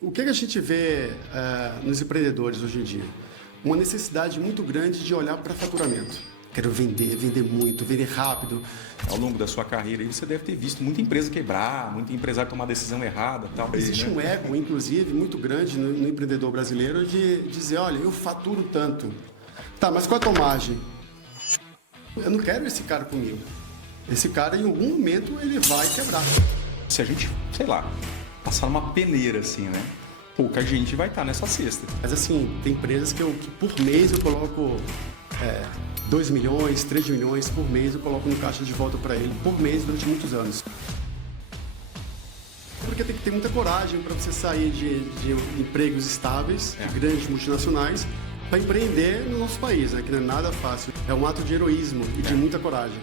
O que a gente vê nos empreendedores hoje em dia? Uma necessidade muito grande de olhar para faturamento. Quero vender, vender muito, vender rápido. Ao longo da sua carreira, você deve ter visto muita empresa quebrar, muito empresário tomar decisão errada. Tal, Existe um ego, inclusive, muito grande no empreendedor brasileiro de dizer, olha, eu faturo tanto. Tá, mas qual é a tua margem? Eu não quero esse cara comigo. Esse cara, em algum momento, ele vai quebrar. Se a gente, sei lá, passar numa peneira assim, né? Pouca gente vai estar nessa cesta. Mas assim, tem empresas que por mês eu coloco 2 milhões, 3 milhões por mês, eu coloco no caixa de volta para ele, por mês, durante muitos anos. Porque tem que ter muita coragem para você sair de empregos estáveis, de grandes multinacionais, para empreender no nosso país, né? Que não é nada fácil. É um ato de heroísmo e de muita coragem.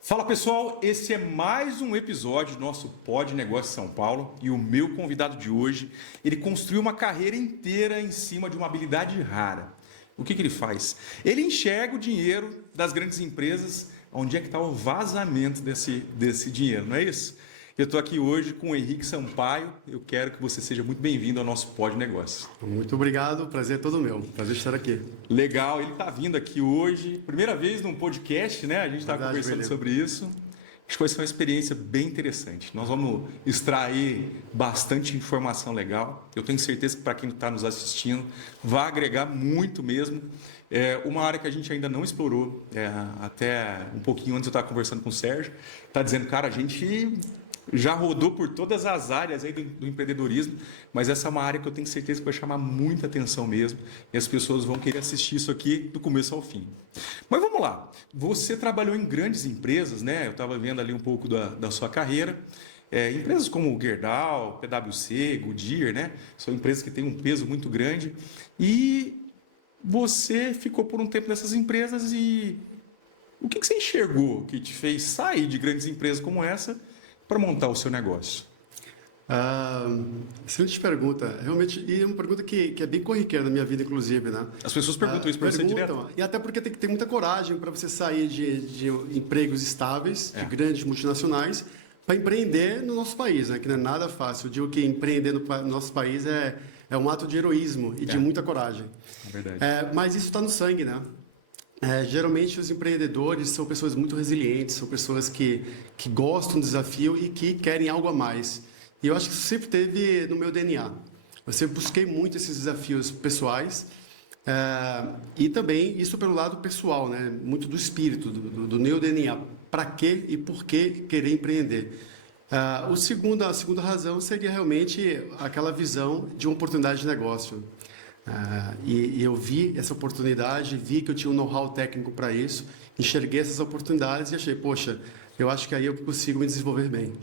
Fala pessoal, esse é mais um episódio do nosso Pod Negócio São Paulo e o meu convidado de hoje, ele construiu uma carreira inteira em cima de uma habilidade rara. O que ele faz? Ele enxerga o dinheiro das grandes empresas, onde é que está o vazamento desse dinheiro, não é isso? Eu estou aqui hoje com o Henrique Sampaio. Eu quero que você seja muito bem-vindo ao nosso Pod Negócio. Muito obrigado, o prazer é todo meu. Prazer estar aqui. Legal, ele está vindo aqui hoje, primeira vez num podcast, né? A gente está conversando sobre isso. Acho que vai ser uma experiência bem interessante. Nós vamos extrair bastante informação legal. Eu tenho certeza que para quem está nos assistindo vai agregar muito mesmo. Uma área que a gente ainda não explorou, até um pouquinho antes eu estava conversando com o Sérgio, está dizendo, cara, a gente já rodou por todas as áreas aí do empreendedorismo, mas essa é uma área que eu tenho certeza que vai chamar muita atenção mesmo, e as pessoas vão querer assistir isso aqui do começo ao fim. Mas vamos lá, você trabalhou em grandes empresas, né? Eu estava vendo ali um pouco da sua carreira, empresas como Gerdau, PwC, Goodyear, né? São empresas que têm um peso muito grande, e você ficou por um tempo nessas empresas, e o que você enxergou que te fez sair de grandes empresas como essa para montar o seu negócio? Excelente pergunta. Realmente, e é uma pergunta que é bem corriqueira na minha vida, inclusive, né? As pessoas perguntam isso para você direto. E até porque tem que ter muita coragem para você sair de empregos estáveis, de grandes multinacionais, para empreender no nosso país, né? Que não é nada fácil. Eu digo que empreender no nosso país é um ato de heroísmo e de muita coragem. É verdade. Mas isso está no sangue, né? Geralmente os empreendedores são pessoas muito resilientes, são pessoas que gostam do desafio e que querem algo a mais. E eu acho que isso sempre teve no meu DNA. Eu sempre busquei muito esses desafios pessoais e também isso pelo lado pessoal, né? Muito do espírito, do meu DNA. Para quê e por que querer empreender? A segunda razão seria realmente aquela visão de uma oportunidade de negócio. E eu vi essa oportunidade, vi que eu tinha um know-how técnico para isso, enxerguei essas oportunidades e achei, poxa, eu acho que aí eu consigo me desenvolver bem.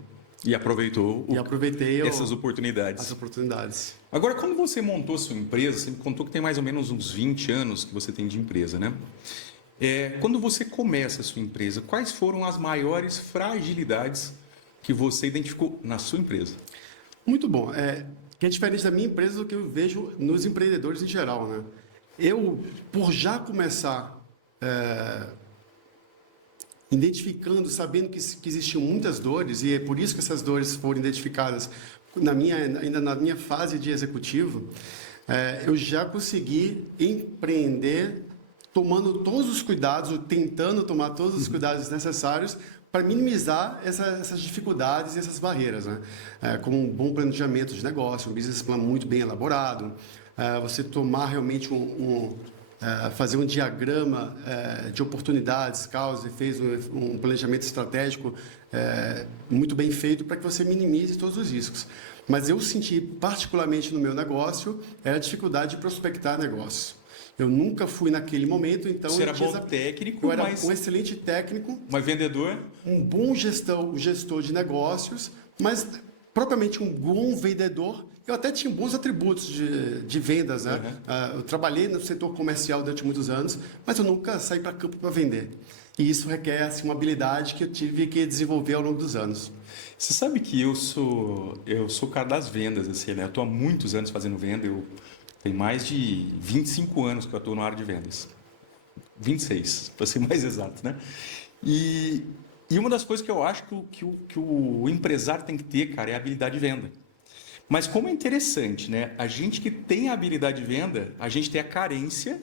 E aproveitei essas oportunidades. As oportunidades. Agora, quando você montou sua empresa, você me contou que tem mais ou menos uns 20 anos que você tem de empresa, né? Quando você começa a sua empresa, quais foram as maiores fragilidades que você identificou na sua empresa? Muito bom. Que é diferente da minha empresa do que eu vejo nos empreendedores em geral, né? Eu, por já começar identificando, sabendo que existiam muitas dores, e é por isso que essas dores foram identificadas ainda na minha fase de executivo, eu já consegui empreender tomando todos os cuidados, ou tentando tomar todos os cuidados necessários para minimizar essas dificuldades e essas barreiras, né? Como um bom planejamento de negócio, um business plan muito bem elaborado, você tomar realmente fazer um diagrama de oportunidades, causas, e fez um planejamento estratégico muito bem feito para que você minimize todos os riscos. Mas eu senti, particularmente no meu negócio, a dificuldade de prospectar negócios. Eu nunca fui naquele momento, então... Você era bom técnico, eu era um excelente técnico. Mas vendedor? Um bom gestor de negócios, mas propriamente um bom vendedor. Eu até tinha bons atributos de vendas, né? Eu trabalhei no setor comercial durante muitos anos, mas eu nunca saí para campo para vender. E isso requer assim, uma habilidade que eu tive que desenvolver ao longo dos anos. Você sabe que eu sou o cara das vendas, assim, né? Eu estou há muitos anos fazendo venda, tem mais de 25 anos que eu atuo na área de vendas. 26, para ser mais exato, né? E E uma das coisas que eu acho que o empresário tem que ter, cara, é a habilidade de venda. Mas como é interessante, né? A gente que tem a habilidade de venda, a gente tem a carência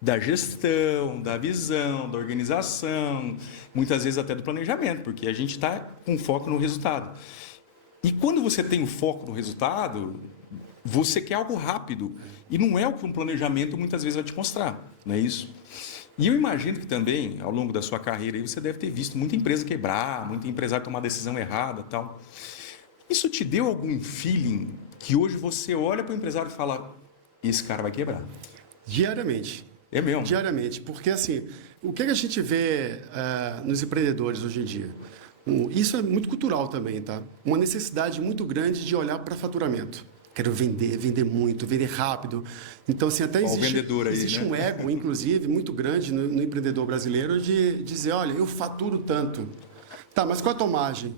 da gestão, da visão, da organização, muitas vezes até do planejamento, porque a gente está com foco no resultado. E quando você tem o foco no resultado, você quer algo rápido. E não é o que um planejamento muitas vezes vai te mostrar, não é isso? E eu imagino que também, ao longo da sua carreira, você deve ter visto muita empresa quebrar, muita empresário tomar decisão errada e tal. Isso te deu algum feeling que hoje você olha para o empresário e fala, esse cara vai quebrar? Diariamente. É mesmo? Diariamente. Porque, assim, o que a gente vê nos empreendedores hoje em dia? Isso é muito cultural também, tá? Uma necessidade muito grande de olhar para faturamento. Quero vender, vender muito, vender rápido. Então, assim, até existe né? um ego, inclusive, muito grande no empreendedor brasileiro de dizer, olha, eu faturo tanto. Tá, mas qual é a tua margem?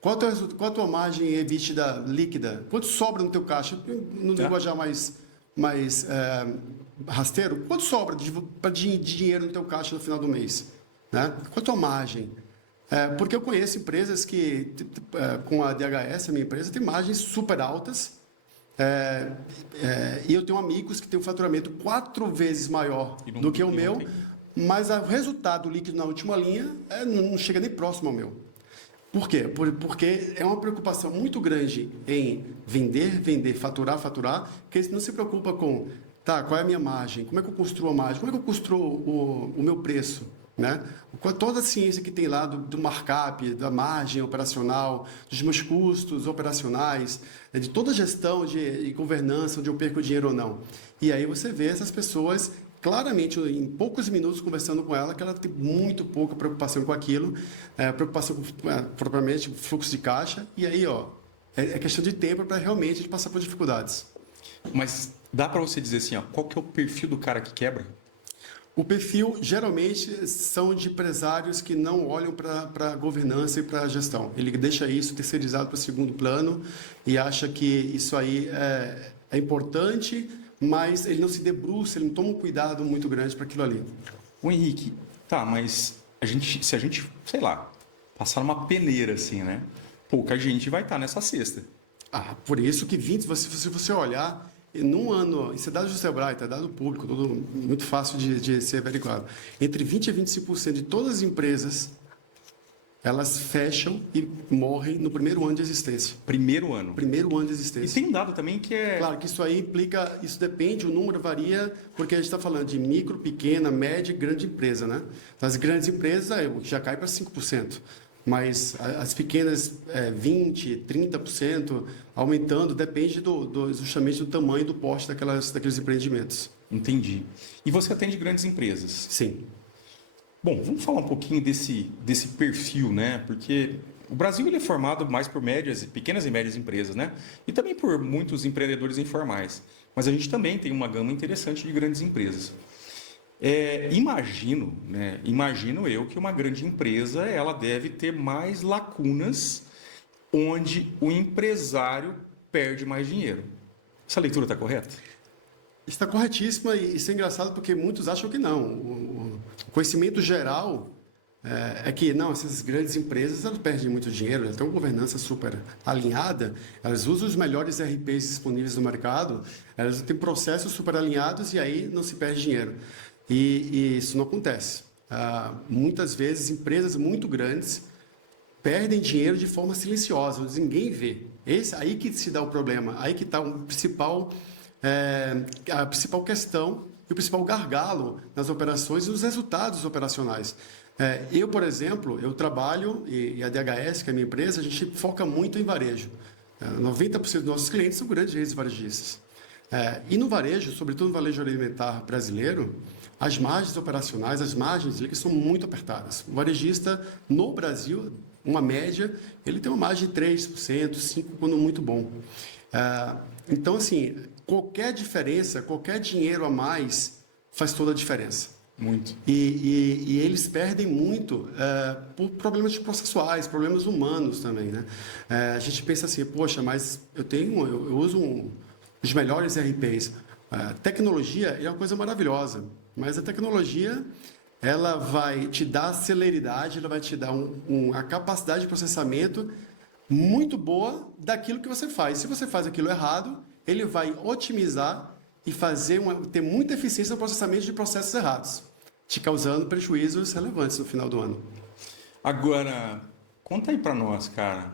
Qual a tua margem EBITDA líquida? Quanto sobra no teu caixa? No linguajar mais rasteiro, quanto sobra de dinheiro no teu caixa no final do mês? Né? Qual a tua margem? Porque eu conheço empresas que, com a DHS, a minha empresa, tem margens super altas, e eu tenho amigos que têm um faturamento 4 vezes maior do que o meu, mas o resultado líquido na última linha não chega nem próximo ao meu. Por quê? Porque é uma preocupação muito grande em vender, faturar, que eles não se preocupa com, tá, qual é a minha margem, como é que eu construo a margem, como é que eu construo o meu preço, né? Toda a ciência que tem lá do markup, da margem operacional, dos meus custos operacionais, de toda a gestão e governança, onde eu perco dinheiro ou não. E aí você vê essas pessoas claramente, em poucos minutos, conversando com ela, que ela tem muito pouca preocupação com aquilo, preocupação com, propriamente, fluxo de caixa, e aí, é questão de tempo para realmente ele passar por dificuldades. Mas dá para você dizer assim, qual que é o perfil do cara que quebra? O perfil, geralmente, são de empresários que não olham para a governança e para a gestão. Ele deixa isso terceirizado para o segundo plano e acha que isso aí é importante, mas ele não se debruça, ele não toma um cuidado muito grande para aquilo ali. O Henrique, tá, mas se a gente, sei lá, passar numa peneira assim, né? Pouca gente vai estar nessa cesta. Por isso que se você olhar, num ano, isso é dado do Sebrae, é dado público, tudo muito fácil de ser averiguado. Entre 20% a 25% de todas as empresas, elas fecham e morrem no primeiro ano de existência. Primeiro ano? Primeiro ano de existência. E tem um dado também que é... Claro que isso aí implica, isso depende, o número varia, porque a gente está falando de micro, pequena, média e grande empresa, né? Então, as grandes empresas já cai para 5%. Mas as pequenas, 20%, 30%, aumentando, depende justamente do tamanho do porte daqueles empreendimentos. Entendi. E você atende grandes empresas? Sim. Bom, vamos falar um pouquinho desse perfil, né? Porque o Brasil ele é formado mais por pequenas e médias empresas, né? E também por muitos empreendedores informais. Mas a gente também tem uma gama interessante de grandes empresas. Imagino eu que uma grande empresa ela deve ter mais lacunas onde o empresário perde mais dinheiro. Essa leitura está correta? Está corretíssima e isso é engraçado porque muitos acham que não. O conhecimento geral é que não, essas grandes empresas elas perdem muito dinheiro, elas têm uma governança super alinhada, elas usam os melhores RPs disponíveis no mercado, elas têm processos super alinhados e aí não se perde dinheiro. E isso não acontece. Muitas vezes, empresas muito grandes perdem dinheiro de forma silenciosa, ninguém vê. Aí que se dá o problema, aí que está a principal questão e o principal gargalo nas operações e nos resultados operacionais. Eu, por exemplo, eu trabalho, e a DHS, que é a minha empresa, a gente foca muito em varejo. 90% dos nossos clientes são grandes redes varejistas. E no varejo, sobretudo no varejo alimentar brasileiro, as margens operacionais, as margens são muito apertadas. O varejista, no Brasil, uma média, ele tem uma margem de 3%, 5%, quando muito bom. Então, assim, qualquer diferença, qualquer dinheiro a mais faz toda a diferença. Muito. E eles perdem muito por problemas processuais, problemas humanos também, né? A gente pensa assim, poxa, mas eu uso os melhores RPs. Tecnologia é uma coisa maravilhosa, mas a tecnologia ela vai te dar celeridade, ela vai te dar a capacidade de processamento muito boa daquilo que você faz. Se você faz aquilo errado, ele vai otimizar e ter muita eficiência no processamento de processos errados, te causando prejuízos relevantes no final do ano. Agora, conta aí para nós, cara.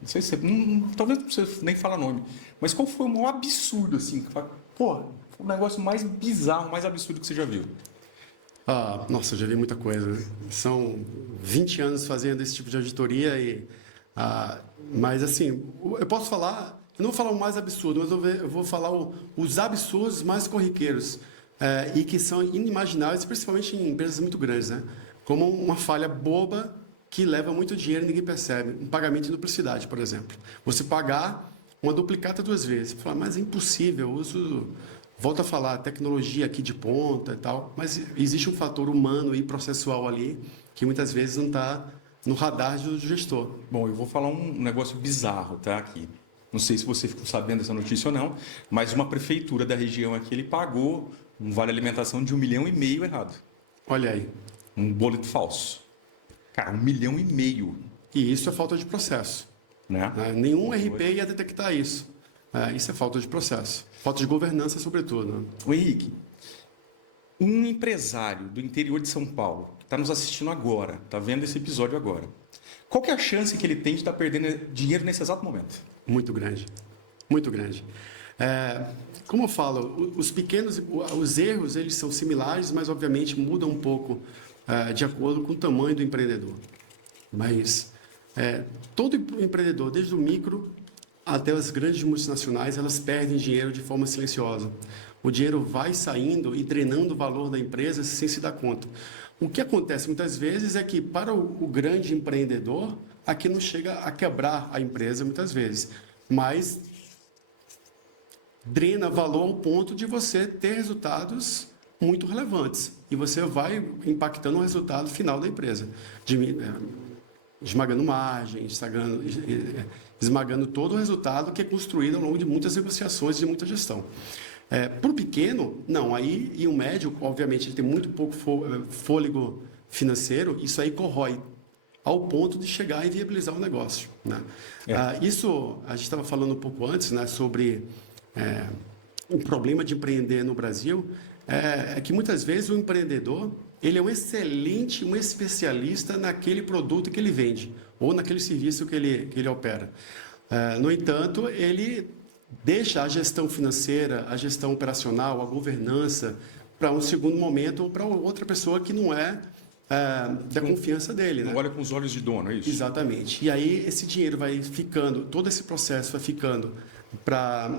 Não sei se talvez não precisa nem falar nome, mas qual foi o maior absurdo, assim, que pô, o negócio mais bizarro, mais absurdo que você já viu? Nossa, eu já vi muita coisa. São 20 anos fazendo esse tipo de auditoria mas assim, eu posso falar, eu não vou falar o mais absurdo, mas eu vou falar os absurdos mais corriqueiros e que são inimagináveis, principalmente em empresas muito grandes, né? Como uma falha boba que leva muito dinheiro e ninguém percebe. Um pagamento de duplicidade, por exemplo. Você pagar uma duplicata 2 vezes. Você fala, mas é impossível, eu uso... Volto a falar, tecnologia aqui de ponta e tal, mas existe um fator humano e processual ali que muitas vezes não está no radar do gestor. Bom, eu vou falar um negócio bizarro, tá, aqui. Não sei se você ficou sabendo dessa notícia ou não, mas uma prefeitura da região aqui, ele pagou um vale alimentação de 1,5 milhão errado. Olha aí. Um boleto falso. Cara, 1,5 milhão. E isso é falta de processo. Né? Nenhum RP ia detectar isso. Isso é falta de processo. Falta de governança, sobretudo. Né? O Henrique, um empresário do interior de São Paulo, que está nos assistindo agora, está vendo esse episódio agora, qual que é a chance que ele tem de estar perdendo dinheiro nesse exato momento? Muito grande. Muito grande. Como eu falo, os erros, eles são similares, mas obviamente mudam um pouco de acordo com o tamanho do empreendedor. Mas todo empreendedor, desde o micro até as grandes multinacionais, elas perdem dinheiro de forma silenciosa. O dinheiro vai saindo e drenando o valor da empresa sem se dar conta. O que acontece muitas vezes é que, para o grande empreendedor, aqui não chega a quebrar a empresa muitas vezes, mas drena valor ao ponto de você ter resultados muito relevantes. E você vai impactando o resultado final da empresa, esmagando margem, esmagando todo o resultado que é construído ao longo de muitas negociações e de muita gestão. Para o pequeno, não. Aí, e o médio, obviamente, ele tem muito pouco fôlego financeiro, isso aí corrói ao ponto de chegar a inviabilizar o negócio. Né? Isso, a gente estava falando um pouco antes, né, sobre o problema de empreender no Brasil, é que muitas vezes o empreendedor ele é um especialista naquele produto que ele vende ou naquele serviço que ele opera. No entanto, ele deixa a gestão financeira, a gestão operacional, a governança para um segundo momento ou para outra pessoa que não é da confiança dele. Não, né? Olha com os olhos de dono, é isso? Exatamente. E aí esse dinheiro vai ficando, todo esse processo vai ficando para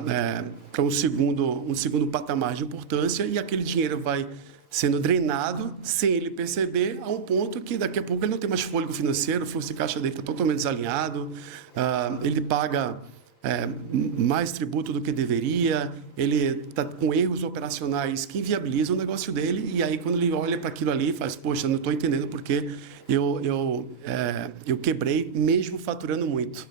um segundo patamar de importância e aquele dinheiro vai sendo drenado sem ele perceber a um ponto que daqui a pouco ele não tem mais fôlego financeiro, o fluxo de caixa dele está totalmente desalinhado, ele paga mais tributo do que deveria, ele está com erros operacionais que inviabilizam o negócio dele e aí quando ele olha para aquilo ali faz, poxa, não estou entendendo porque eu quebrei mesmo faturando muito.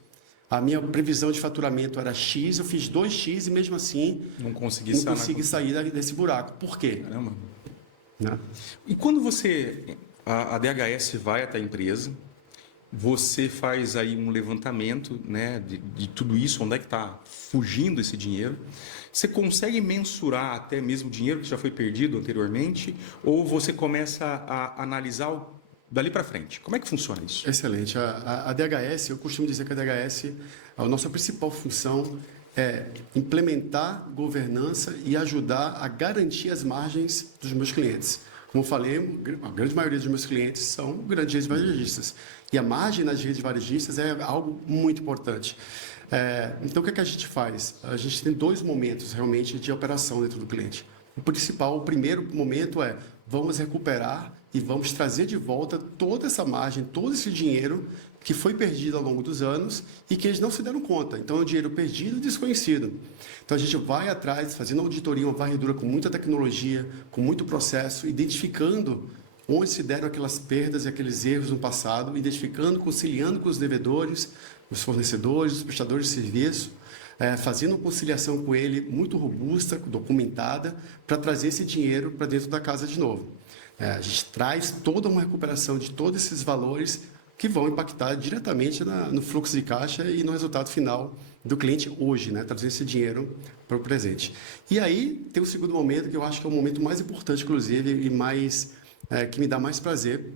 A minha previsão de faturamento era X, eu fiz 2X e mesmo assim não consegui sair desse buraco. Por quê? Caramba. Não. E quando a DHS vai até a empresa, você faz aí um levantamento, né, de tudo isso, onde é que está fugindo esse dinheiro? Você consegue mensurar até mesmo o dinheiro que já foi perdido anteriormente? Ou você começa a analisar dali para frente? Como é que funciona isso? Excelente. A DHS, eu costumo dizer que a DHS, a nossa principal função é implementar governança e ajudar a garantir as margens dos meus clientes. Como eu falei, a grande maioria dos meus clientes são grandes redes varejistas. E a margem nas redes varejistas é algo muito importante. Então, o que a gente faz? A gente tem 2 momentos, realmente, de operação dentro do cliente. O primeiro momento vamos recuperar e vamos trazer de volta toda essa margem, todo esse dinheiro que foi perdido ao longo dos anos e que eles não se deram conta. Então, é um dinheiro perdido e desconhecido. Então, a gente vai atrás, fazendo uma auditoria, uma varredura com muita tecnologia, com muito processo, identificando onde se deram aquelas perdas e aqueles erros no passado, identificando, conciliando com os devedores, os fornecedores, os prestadores de serviço, fazendo uma conciliação com ele muito robusta, documentada, para trazer esse dinheiro para dentro da casa de novo. A gente traz toda uma recuperação de todos esses valores que vão impactar diretamente no fluxo de caixa e no resultado final do cliente hoje, né? Trazer esse dinheiro para o presente. E aí tem o segundo momento, que eu acho que é o momento mais importante, inclusive, e mais que me dá mais prazer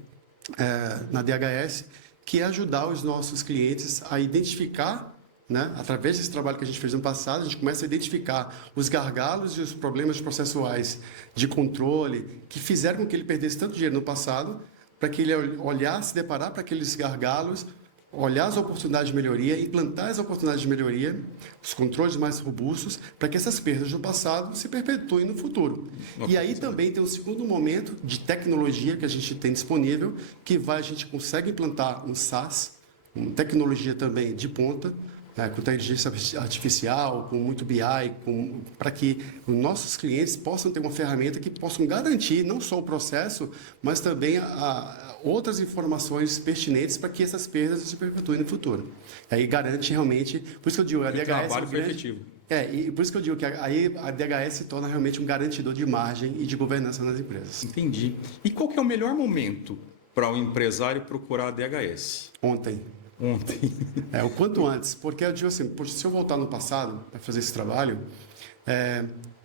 na DHS, que é ajudar os nossos clientes a identificar, né? Através desse trabalho que a gente fez no passado, a gente começa a identificar os gargalos e os problemas processuais de controle que fizeram com que ele perdesse tanto dinheiro no passado, para que ele olhasse, se deparar para aqueles gargalos, olhar as oportunidades de melhoria, implantar as oportunidades de melhoria, os controles mais robustos, para que essas perdas do passado se perpetuem no futuro. E aí também tem um segundo momento de tecnologia que a gente tem disponível, que a gente consegue implantar um SaaS, uma tecnologia também de ponta, com inteligência artificial, com muito BI, para que os nossos clientes possam ter uma ferramenta que possam garantir não só o processo, mas também outras informações pertinentes para que essas perdas se perpetuem no futuro. Aí garante realmente, por isso que eu digo, a DHS trabalho foi efetivo. E por isso que eu digo que aí a DHS se torna realmente um garantidor de margem e de governança nas empresas. Entendi. E qual que é o melhor momento para o empresário procurar a DHS? Ontem. O quanto antes, porque eu digo assim, poxa, se eu voltar no passado para fazer esse trabalho,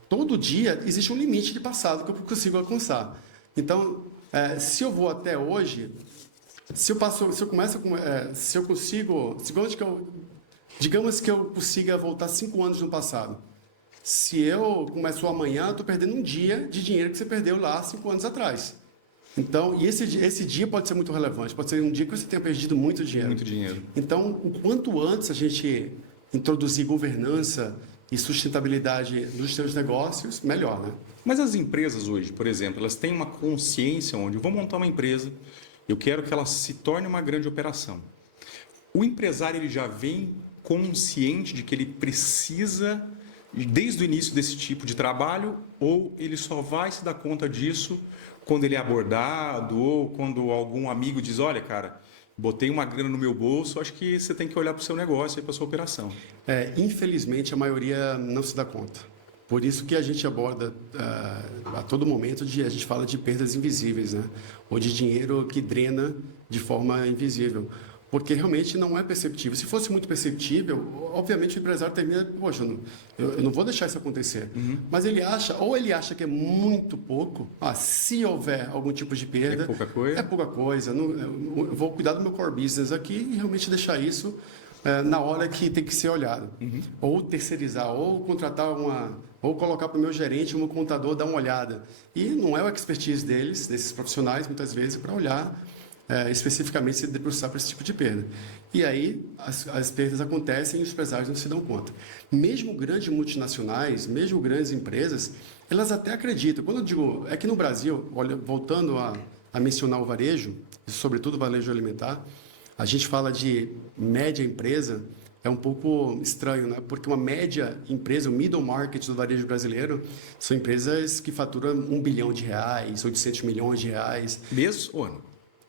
todo dia existe um limite de passado que eu consigo alcançar. Então, se eu vou até hoje, se eu consigo, digamos que eu consiga voltar 5 anos no passado. Se eu começo amanhã, eu estou perdendo um dia de dinheiro que você perdeu lá 5 anos atrás. Então, e esse dia pode ser muito relevante, pode ser um dia que você tenha perdido muito dinheiro. Muito dinheiro. Então, o quanto antes a gente introduzir governança e sustentabilidade nos seus negócios, melhor, né? Mas as empresas hoje, por exemplo, elas têm uma consciência onde eu vou montar uma empresa, eu quero que ela se torne uma grande operação. O empresário ele já vem consciente de que ele precisa, desde o início desse tipo de trabalho, ou ele só vai se dar conta disso quando ele é abordado ou quando algum amigo diz, olha, cara, botei uma grana no meu bolso, acho que você tem que olhar para o seu negócio e para a sua operação. Infelizmente, a maioria não se dá conta. Por isso que a gente aborda a todo momento, a gente fala de perdas invisíveis, né? Ou de dinheiro que drena de forma invisível. Porque realmente não é perceptível. Se fosse muito perceptível, obviamente o empresário termina, poxa, eu não vou deixar isso acontecer. Mas ele acha que é muito pouco, se houver algum tipo de perda... É pouca coisa. Eu vou cuidar do meu core business aqui e realmente deixar isso na hora que tem que ser olhado. Ou terceirizar, ou contratar ou colocar para o meu gerente, o meu contador, dar uma olhada. E não é o expertise desses profissionais, muitas vezes, para olhar... especificamente se debruçar para esse tipo de perda. E aí as perdas acontecem e os empresários não se dão conta. Mesmo grandes multinacionais, mesmo grandes empresas, elas até acreditam. Quando eu digo, é que no Brasil, olha, voltando a mencionar o varejo, sobretudo o varejo alimentar, a gente fala de média empresa, é um pouco estranho, né? Porque uma média empresa, o middle market do varejo brasileiro, são empresas que faturam R$1 bilhão, 800 milhões de reais. Mês ou ano?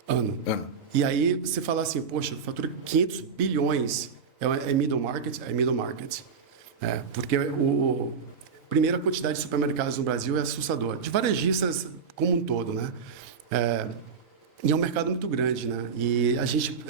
Ano. E aí você fala assim, poxa, fatura 500 bilhões, é middle market? É middle market. Porque primeiro, a quantidade de supermercados no Brasil é assustadora, de varejistas como um todo, né? E é um mercado muito grande, né? E a gente,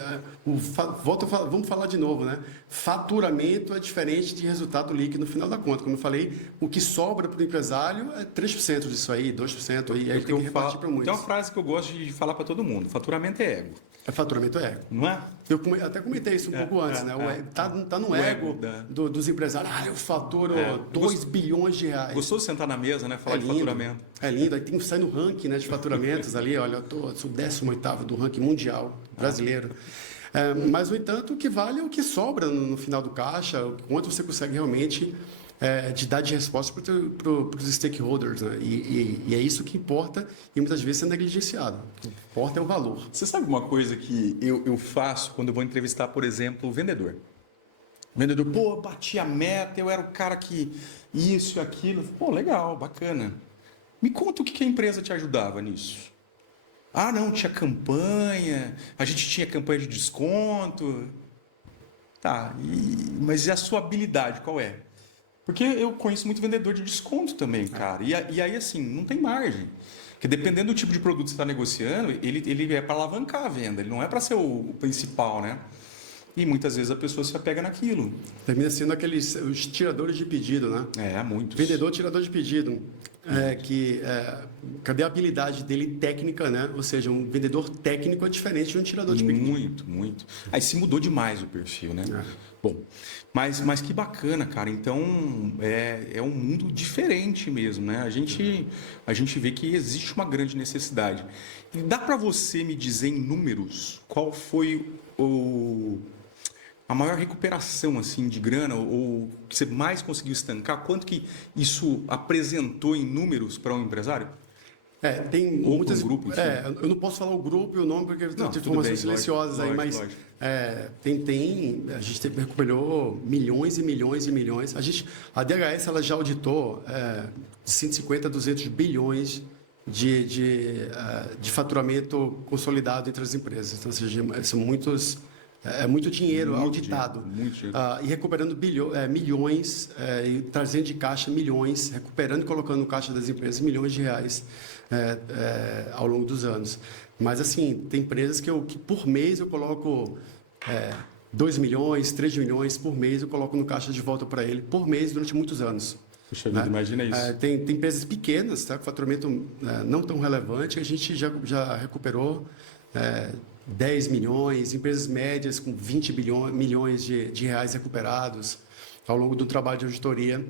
vamos falar de novo, né? Faturamento é diferente de resultado líquido no final da conta. Como eu falei, o que sobra para o empresário é 3% disso aí, 2%, e aí tem que repartir para muitos. Tem uma frase que eu gosto de falar para todo mundo, faturamento é ego. Faturamento é ego. Não é? Eu até comentei isso um pouco antes, né? Tá no ego dos empresários. Eu faturo 2 bilhões de reais. Gostou de sentar na mesa, né? Falar de faturamento. É lindo. Aí tem que sair no ranking, né, de faturamentos ali. Olha, eu sou o 18º do ranking mundial brasileiro. Mas, no entanto, o que vale é o que sobra no final do caixa, o quanto você consegue realmente de dar de resposta para os stakeholders. Né? E é isso que importa e muitas vezes é negligenciado. O que importa é o valor. Você sabe uma coisa que eu faço quando eu vou entrevistar, por exemplo, o vendedor? O vendedor, bati a meta, eu era o cara que isso e aquilo. Legal, bacana. Me conta o que a empresa te ajudava nisso. Não, tinha campanha, a gente tinha campanha de desconto. Tá, mas e a sua habilidade, qual é? Porque eu conheço muito vendedor de desconto também, cara. E aí, assim, não tem margem. Porque dependendo do tipo de produto que você está negociando, ele é para alavancar a venda, ele não é para ser o principal, né? E muitas vezes a pessoa se apega naquilo. Termina sendo os tiradores de pedido, né? Muitos. Vendedor, tirador de pedido. Cadê a habilidade dele técnica, né? Ou seja, um vendedor técnico é diferente de um tirador de pedido. Muito. Aí se mudou demais o perfil, né? Bom, mas que bacana, cara. Então, é um mundo diferente mesmo, né? A gente vê que existe uma grande necessidade. E dá para você me dizer em números qual foi a maior recuperação assim de grana ou que você mais conseguiu estancar? Quanto que isso apresentou em números para um empresário? Tem ou muitas. Um grupo, eu não posso falar o grupo e o nome porque não, tem informações bem, silenciosas lógico, aí, mas lógico. A gente recuperou milhões e milhões e milhões. A DHS ela já auditou de 150 a 200 bilhões de faturamento consolidado entre as empresas. Então, ou seja, são muitos. Muito dinheiro auditado. Muito dinheiro. E recuperando milhões, e trazendo de caixa milhões, recuperando e colocando no caixa das empresas milhões de reais ao longo dos anos. Mas, assim, tem empresas que por mês eu coloco 2 milhões, 3 milhões por mês, eu coloco no caixa de volta para ele, por mês, durante muitos anos. Puxa vida, imagina isso. Tem empresas pequenas, tá, com faturamento não tão relevante, a gente já recuperou 10 milhões, empresas médias com 20 milhões de reais recuperados ao longo do trabalho de auditoria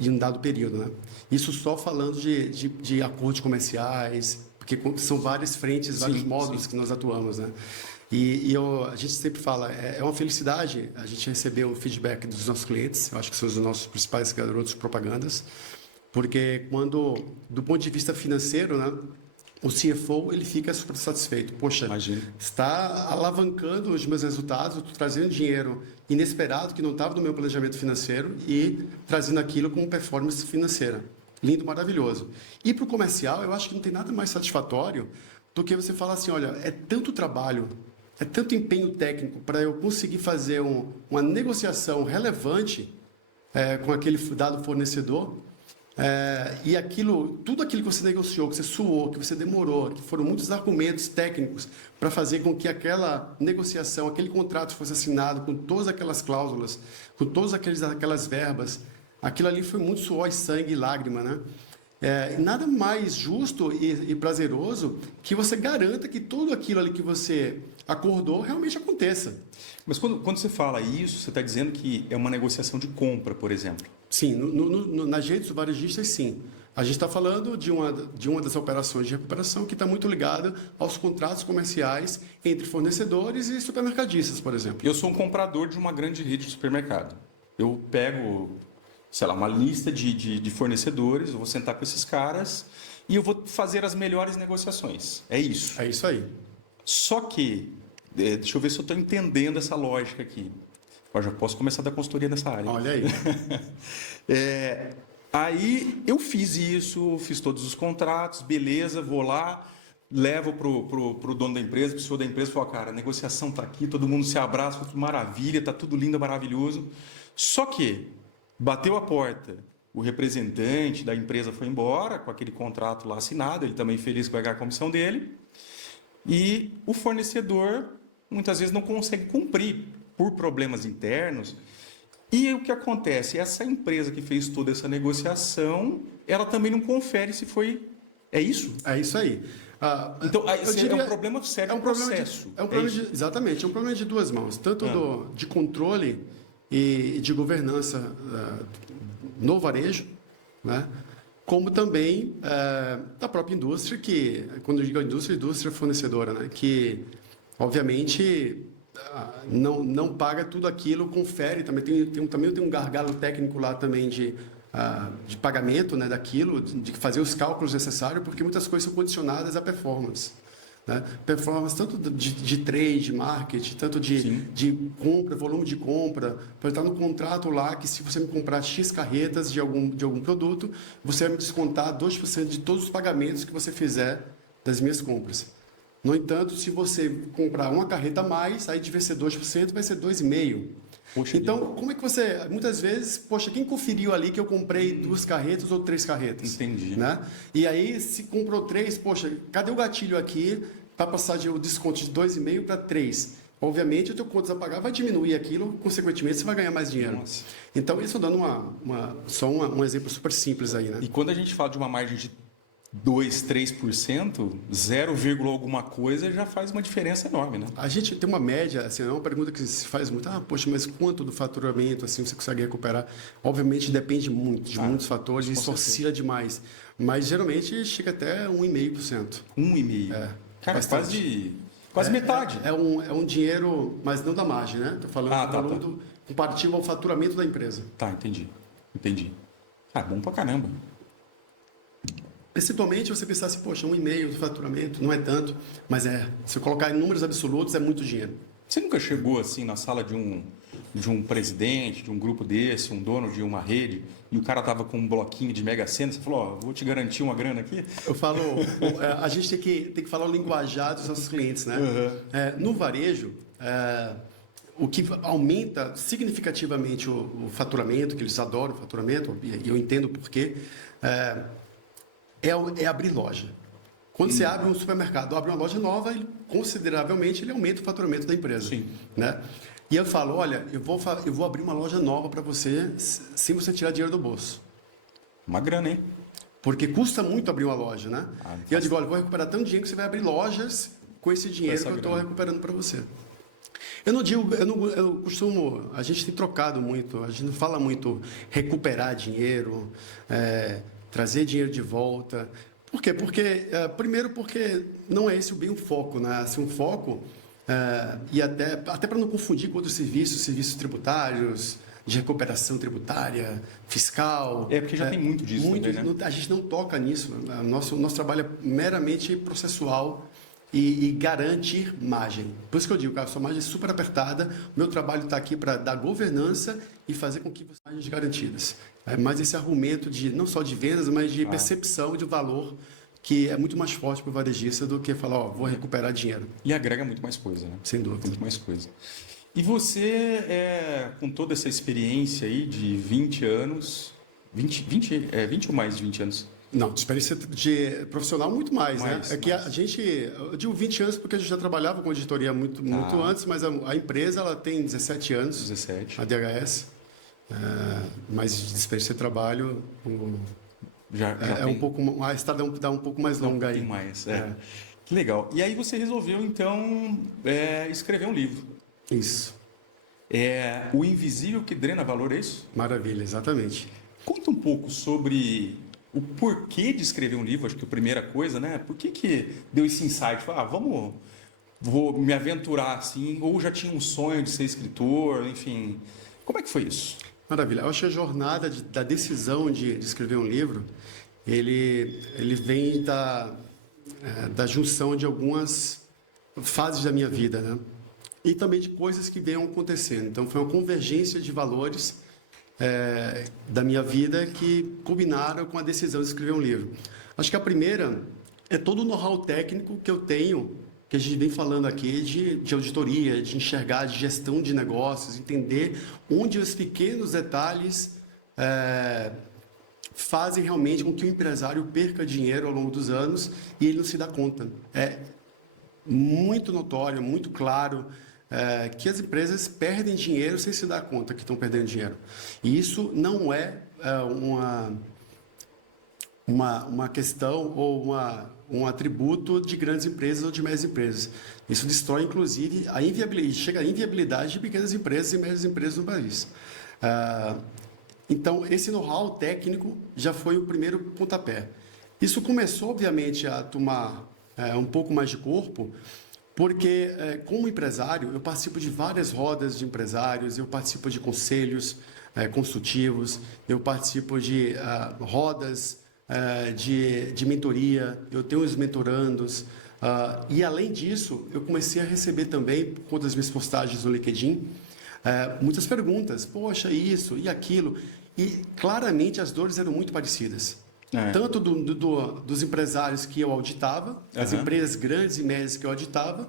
em um dado período. Né? Isso só falando de acordos comerciais, porque são várias frentes, vários módulos que nós atuamos. Né? A gente sempre fala, é uma felicidade a gente receber o feedback dos nossos clientes, eu acho que são os nossos principais garotos propagandas, porque do ponto de vista financeiro, né, o CFO ele fica super satisfeito. Poxa, imagina, está alavancando os meus resultados, estou trazendo dinheiro inesperado que não estava no meu planejamento financeiro e trazendo aquilo com performance financeira. Lindo, maravilhoso. E para o comercial, eu acho que não tem nada mais satisfatório do que você falar assim, olha, é tanto trabalho, é tanto empenho técnico para eu conseguir fazer uma negociação relevante com aquele dado fornecedor, e tudo aquilo que você negociou, que você suou, que você demorou, que foram muitos argumentos técnicos para fazer com que aquela negociação, aquele contrato fosse assinado com todas aquelas cláusulas, com todas aquelas verbas, aquilo ali foi muito suor e sangue e lágrima, né? Nada mais justo e prazeroso que você garanta que tudo aquilo ali que você acordou realmente aconteça. Mas quando você fala isso, você está dizendo que é uma negociação de compra, por exemplo? Sim, nas redes varejistas, sim. A gente está falando de uma das operações de recuperação que está muito ligada aos contratos comerciais entre fornecedores e supermercadistas, por exemplo. Eu sou um comprador de uma grande rede de supermercado. Eu pego, sei lá, uma lista de fornecedores, eu vou sentar com esses caras e eu vou fazer as melhores negociações. É isso. É isso aí. Só que, deixa eu ver se eu estou entendendo essa lógica aqui. Eu já posso começar a dar consultoria nessa área. Olha aí. Aí eu fiz isso, fiz todos os contratos, beleza, vou lá, levo pro dono da empresa, pro senhor da empresa, falo, cara, a negociação está aqui, todo mundo se abraça, que maravilha, está tudo lindo, maravilhoso. Só que bateu a porta, o representante da empresa foi embora com aquele contrato lá assinado, ele também feliz com a comissão dele, e o fornecedor muitas vezes não consegue cumprir por problemas internos. E o que acontece? Essa empresa que fez toda essa negociação, ela também não confere se foi... É isso? É isso aí. Então, é um problema sério do processo. Exatamente, é um problema de duas mãos. Tanto de controle e de governança no varejo, né? Como também da própria indústria, que, quando eu digo indústria fornecedora, né? Que, obviamente... Não paga tudo aquilo, confere, também tem um gargalo técnico lá também de pagamento, né, daquilo, de fazer os cálculos necessários, porque muitas coisas são condicionadas à performance. Né? Performance tanto de trade, marketing, tanto de compra, volume de compra, pode estar no contrato lá que se você me comprar X carretas de algum produto, você vai me descontar 2% de todos os pagamentos que você fizer das minhas compras. No entanto, se você comprar uma carreta a mais, aí de vez ser 2%, vai ser 2,5%. Poxa Então, como é que você... Muitas vezes, poxa, quem conferiu ali que eu comprei 2 carretas ou 3 carretas? Entendi. Né? E aí, se comprou 3, poxa, cadê o gatilho aqui para passar o desconto de 2,5 para 3? Obviamente, o teu contas a pagar vai diminuir aquilo, consequentemente, você vai ganhar mais dinheiro. Nossa. Então, isso dando só um exemplo super simples aí, né? E quando a gente fala de uma margem de 2, 3%, 0, alguma coisa já faz uma diferença enorme, né? A gente tem uma média, assim, é uma pergunta que se faz muito, poxa, mas quanto do faturamento assim você consegue recuperar? Obviamente depende muito de muitos fatores, isso oscila demais, mas geralmente chega até 1,5%. 1,5%? É, cara, bastante. quase metade. É um dinheiro, mas não da margem, né? Estou falando do valor comparativo ao faturamento da empresa. Tá, entendi. Bom pra caramba. Percentualmente, você pensar assim, poxa, 1,5% do faturamento não é tanto, mas se eu colocar em números absolutos, é muito dinheiro. Você nunca chegou assim na sala de um presidente, de um grupo desse, um dono de uma rede, e o cara tava com um bloquinho de Mega Sena, você falou, vou te garantir uma grana aqui? Eu falo, a gente tem que falar o linguajar dos nossos clientes, né? Uhum. No varejo, o que aumenta significativamente o faturamento, que eles adoram o faturamento, e eu entendo por quê, é abrir loja. Quando você abre um supermercado, abre uma loja nova, consideravelmente ele aumenta o faturamento da empresa. Sim. Né? E eu falo, olha, eu vou abrir uma loja nova para você, sem você tirar dinheiro do bolso. Uma grana, hein? Porque custa muito abrir uma loja, né? E eu digo, olha, eu vou recuperar tanto dinheiro que você vai abrir lojas com esse dinheiro que eu estou recuperando para você. Eu costumo, a gente tem trocado muito, a gente não fala muito recuperar dinheiro, trazer dinheiro de volta. Por quê? Primeiro porque não é esse bem o foco, né? Assim, um foco, e até para não confundir com outros serviços tributários, de recuperação tributária, fiscal. Porque já tem muito disso também, né? A gente não toca nisso. Nosso trabalho é meramente processual e garantir margem. Por isso que eu digo, a sua margem é super apertada, o meu trabalho está aqui para dar governança e fazer com que você tenha margens garantidas. Mas esse argumento não só de vendas, mas de percepção de valor, que é muito mais forte para o varejista do que falar, vou recuperar dinheiro. E agrega muito mais coisa, né? Sem dúvida. Muito mais coisa. E você, com toda essa experiência aí de 20 anos, 20 ou mais de 20 anos? Não, de experiência de profissional, muito mais, né? Que a gente, eu digo 20 anos porque a gente já trabalhava com editoria muito antes, mas a empresa ela tem 17 anos. 17. A DHS. Mas de experiência de trabalho já tem... um pouco mais, dá um pouco mais longa aí. Tem mais, Que legal. E aí você resolveu, então, escrever um livro. Isso. O Invisível que Drena Valor, é isso? Maravilha, exatamente. Conta um pouco sobre o porquê de escrever um livro, acho que a primeira coisa, né? Por que deu esse insight? Vou me aventurar assim, ou já tinha um sonho de ser escritor, enfim. Como é que foi isso? Maravilha. Eu acho que a jornada da decisão de escrever um livro, ele vem da junção de algumas fases da minha vida, né? E também de coisas que venham acontecendo. Então, foi uma convergência de valores da minha vida que culminaram com a decisão de escrever um livro. Acho que a primeira é todo o know-how técnico que eu tenho, que a gente vem falando aqui de auditoria, de enxergar, de gestão de negócios, entender onde os pequenos detalhes fazem realmente com que o empresário perca dinheiro ao longo dos anos e ele não se dá conta. É muito notório, muito claro que as empresas perdem dinheiro sem se dar conta que estão perdendo dinheiro. E isso não é uma questão ou um atributo de grandes empresas ou de médias empresas. Isso destrói, inclusive, chega à inviabilidade de pequenas empresas e médias empresas no país. Então, esse know-how técnico já foi o primeiro pontapé. Isso começou, obviamente, a tomar um pouco mais de corpo, porque, como empresário, eu participo de várias rodas de empresários, eu participo de conselhos consultivos, eu participo de rodas de mentoria, eu tenho os mentorandos, e, além disso, eu comecei a receber também, por conta das minhas postagens no LinkedIn, muitas perguntas, poxa, isso e aquilo, e claramente as dores eram muito parecidas. tanto dos empresários que eu auditava, as empresas grandes e médias que eu auditava,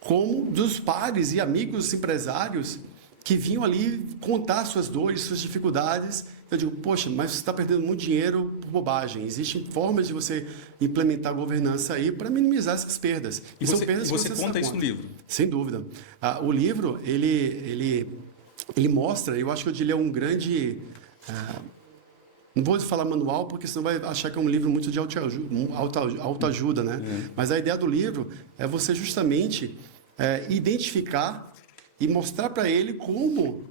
como dos pares e amigos empresários que vinham ali contar suas dores, suas dificuldades. Eu digo, poxa, mas você está perdendo muito dinheiro por bobagem. Existem formas de você implementar a governança aí para minimizar essas perdas. E são perdas que você conta isso no livro? Sem dúvida. O livro, ele mostra, eu acho que ele é um grande... não vou falar manual, porque senão vai achar que é um livro muito de autoajuda, né? Mas a ideia do livro é você justamente identificar e mostrar para ele como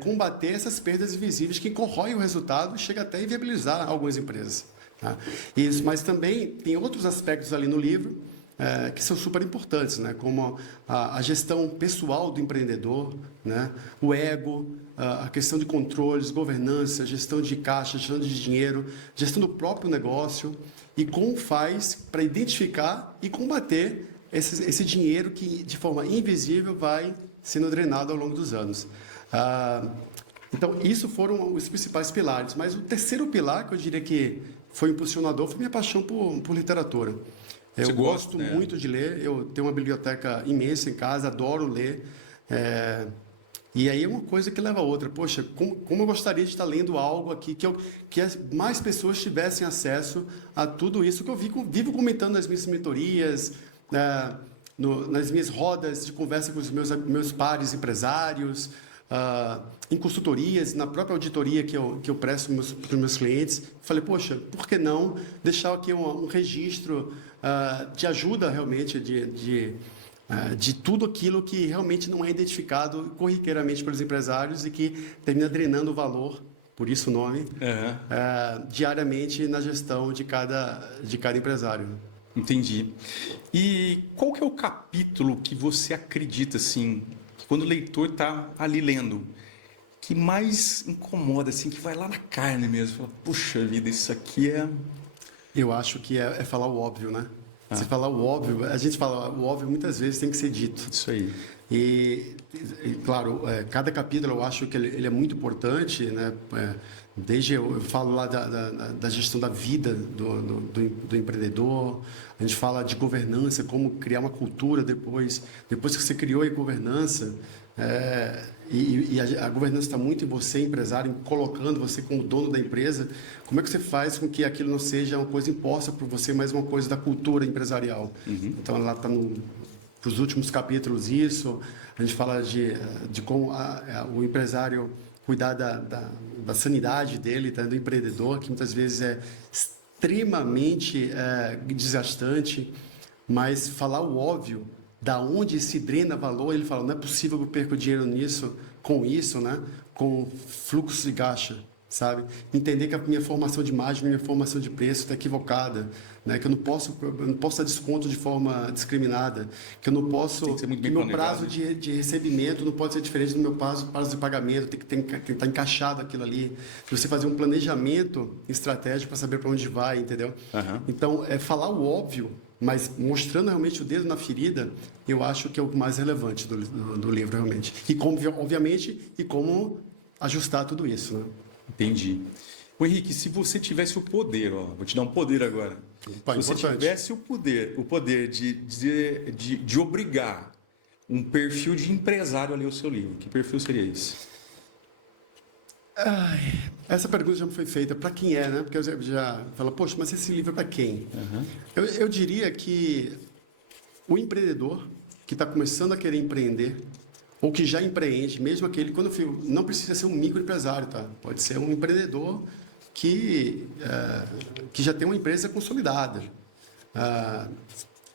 combater essas perdas invisíveis que corroem o resultado e chega até a inviabilizar algumas empresas. Tá? Isso, mas também tem outros aspectos ali no livro que são super importantes, né? Como a gestão pessoal do empreendedor, né? O ego, a questão de controles, governança, gestão de caixa, gestão de dinheiro, gestão do próprio negócio e como faz para identificar e combater esse dinheiro que, de forma invisível, vai sendo drenado ao longo dos anos. Então, isso foram os principais pilares. Mas o terceiro pilar, que eu diria que foi impulsionador, foi minha paixão por literatura. Eu gosto muito de ler, eu tenho uma biblioteca imensa em casa, adoro ler. E aí é uma coisa que leva a outra. Poxa, como eu gostaria de estar lendo algo aqui que mais pessoas tivessem acesso a tudo isso que eu vivo comentando nas minhas mentorias, nas minhas rodas de conversa com os meus pares empresários, em consultorias, na própria auditoria que eu presto para os meus clientes. Falei, poxa, por que não deixar aqui um registro de ajuda realmente de tudo aquilo que realmente não é identificado corriqueiramente pelos empresários e que termina drenando o valor, por isso o nome, diariamente na gestão de cada empresário. Entendi. E qual que é o capítulo que você acredita, assim, que quando o leitor está ali lendo, que mais incomoda, assim, que vai lá na carne mesmo? Fala, puxa vida, isso aqui é... Eu acho que é falar o óbvio, né? Você falar o óbvio, a gente fala o óbvio muitas vezes tem que ser dito. Isso aí. E claro, cada capítulo eu acho que ele é muito importante, né? Desde eu falo lá da gestão da vida do empreendedor, a gente fala de governança, como criar uma cultura depois que você criou a governança, e a governança está muito em você, empresário, colocando você como dono da empresa. Como é que você faz com que aquilo não seja uma coisa imposta por você, mas uma coisa da cultura empresarial? Então, lá está nos últimos capítulos isso. A gente fala de como o empresário cuidar da sanidade dele, tá? Do empreendedor, que muitas vezes é extremamente desgastante, mas falar o óbvio, da onde se drena valor, ele fala, não é possível que eu perca dinheiro com isso, né? Com fluxo de caixa, sabe? Entender que a minha formação de margem, minha formação de preço está equivocada, né? Que eu não posso dar desconto de forma discriminada, que eu não posso, que meu prazo de recebimento não pode ser diferente do meu prazo de pagamento, tem que estar encaixado aquilo ali. Você fazer um planejamento estratégico para saber para onde vai, entendeu? Então, falar o óbvio, mas mostrando realmente o dedo na ferida, eu acho que é o mais relevante do livro, realmente. E como, obviamente, como ajustar tudo isso, né? Entendi. Ô, Henrique, se você tivesse o poder, vou te dar um poder agora. Se você tivesse o poder de obrigar um perfil de empresário a ler o seu livro, que perfil seria esse? Essa pergunta já me foi feita. Para quem é, né? Porque eu já falo, poxa, mas esse livro é para quem? Eu diria que o empreendedor que está começando a querer empreender, ou que já empreende, mesmo aquele, não precisa ser um microempresário, tá? Pode ser um empreendedor que já tem uma empresa consolidada.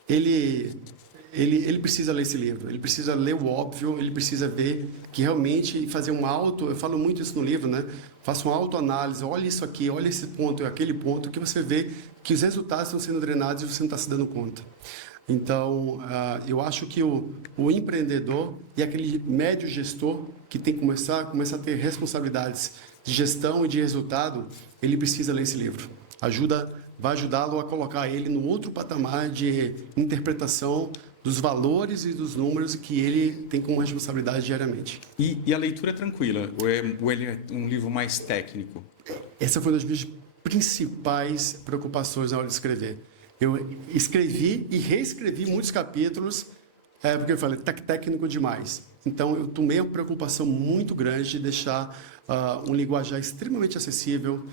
Ele precisa ler esse livro, ele precisa ler o óbvio, ele precisa ver que realmente fazer eu falo muito isso no livro, né? Faça uma autoanálise, olha isso aqui, olha esse ponto, aquele ponto, que você vê que os resultados estão sendo drenados e você não está se dando conta. Então, eu acho que o empreendedor e aquele médio gestor que tem que começar a ter responsabilidades de gestão e de resultado, ele precisa ler esse livro. Vai ajudá-lo a colocar ele no outro patamar de interpretação dos valores e dos números que ele tem como responsabilidade diariamente. E a leitura é tranquila? Ou ele é um livro mais técnico? Essa foi uma das minhas principais preocupações na hora de escrever. Eu escrevi e reescrevi muitos capítulos, porque eu falei, tá técnico demais. Então, eu tomei uma preocupação muito grande de deixar um linguajar extremamente acessível,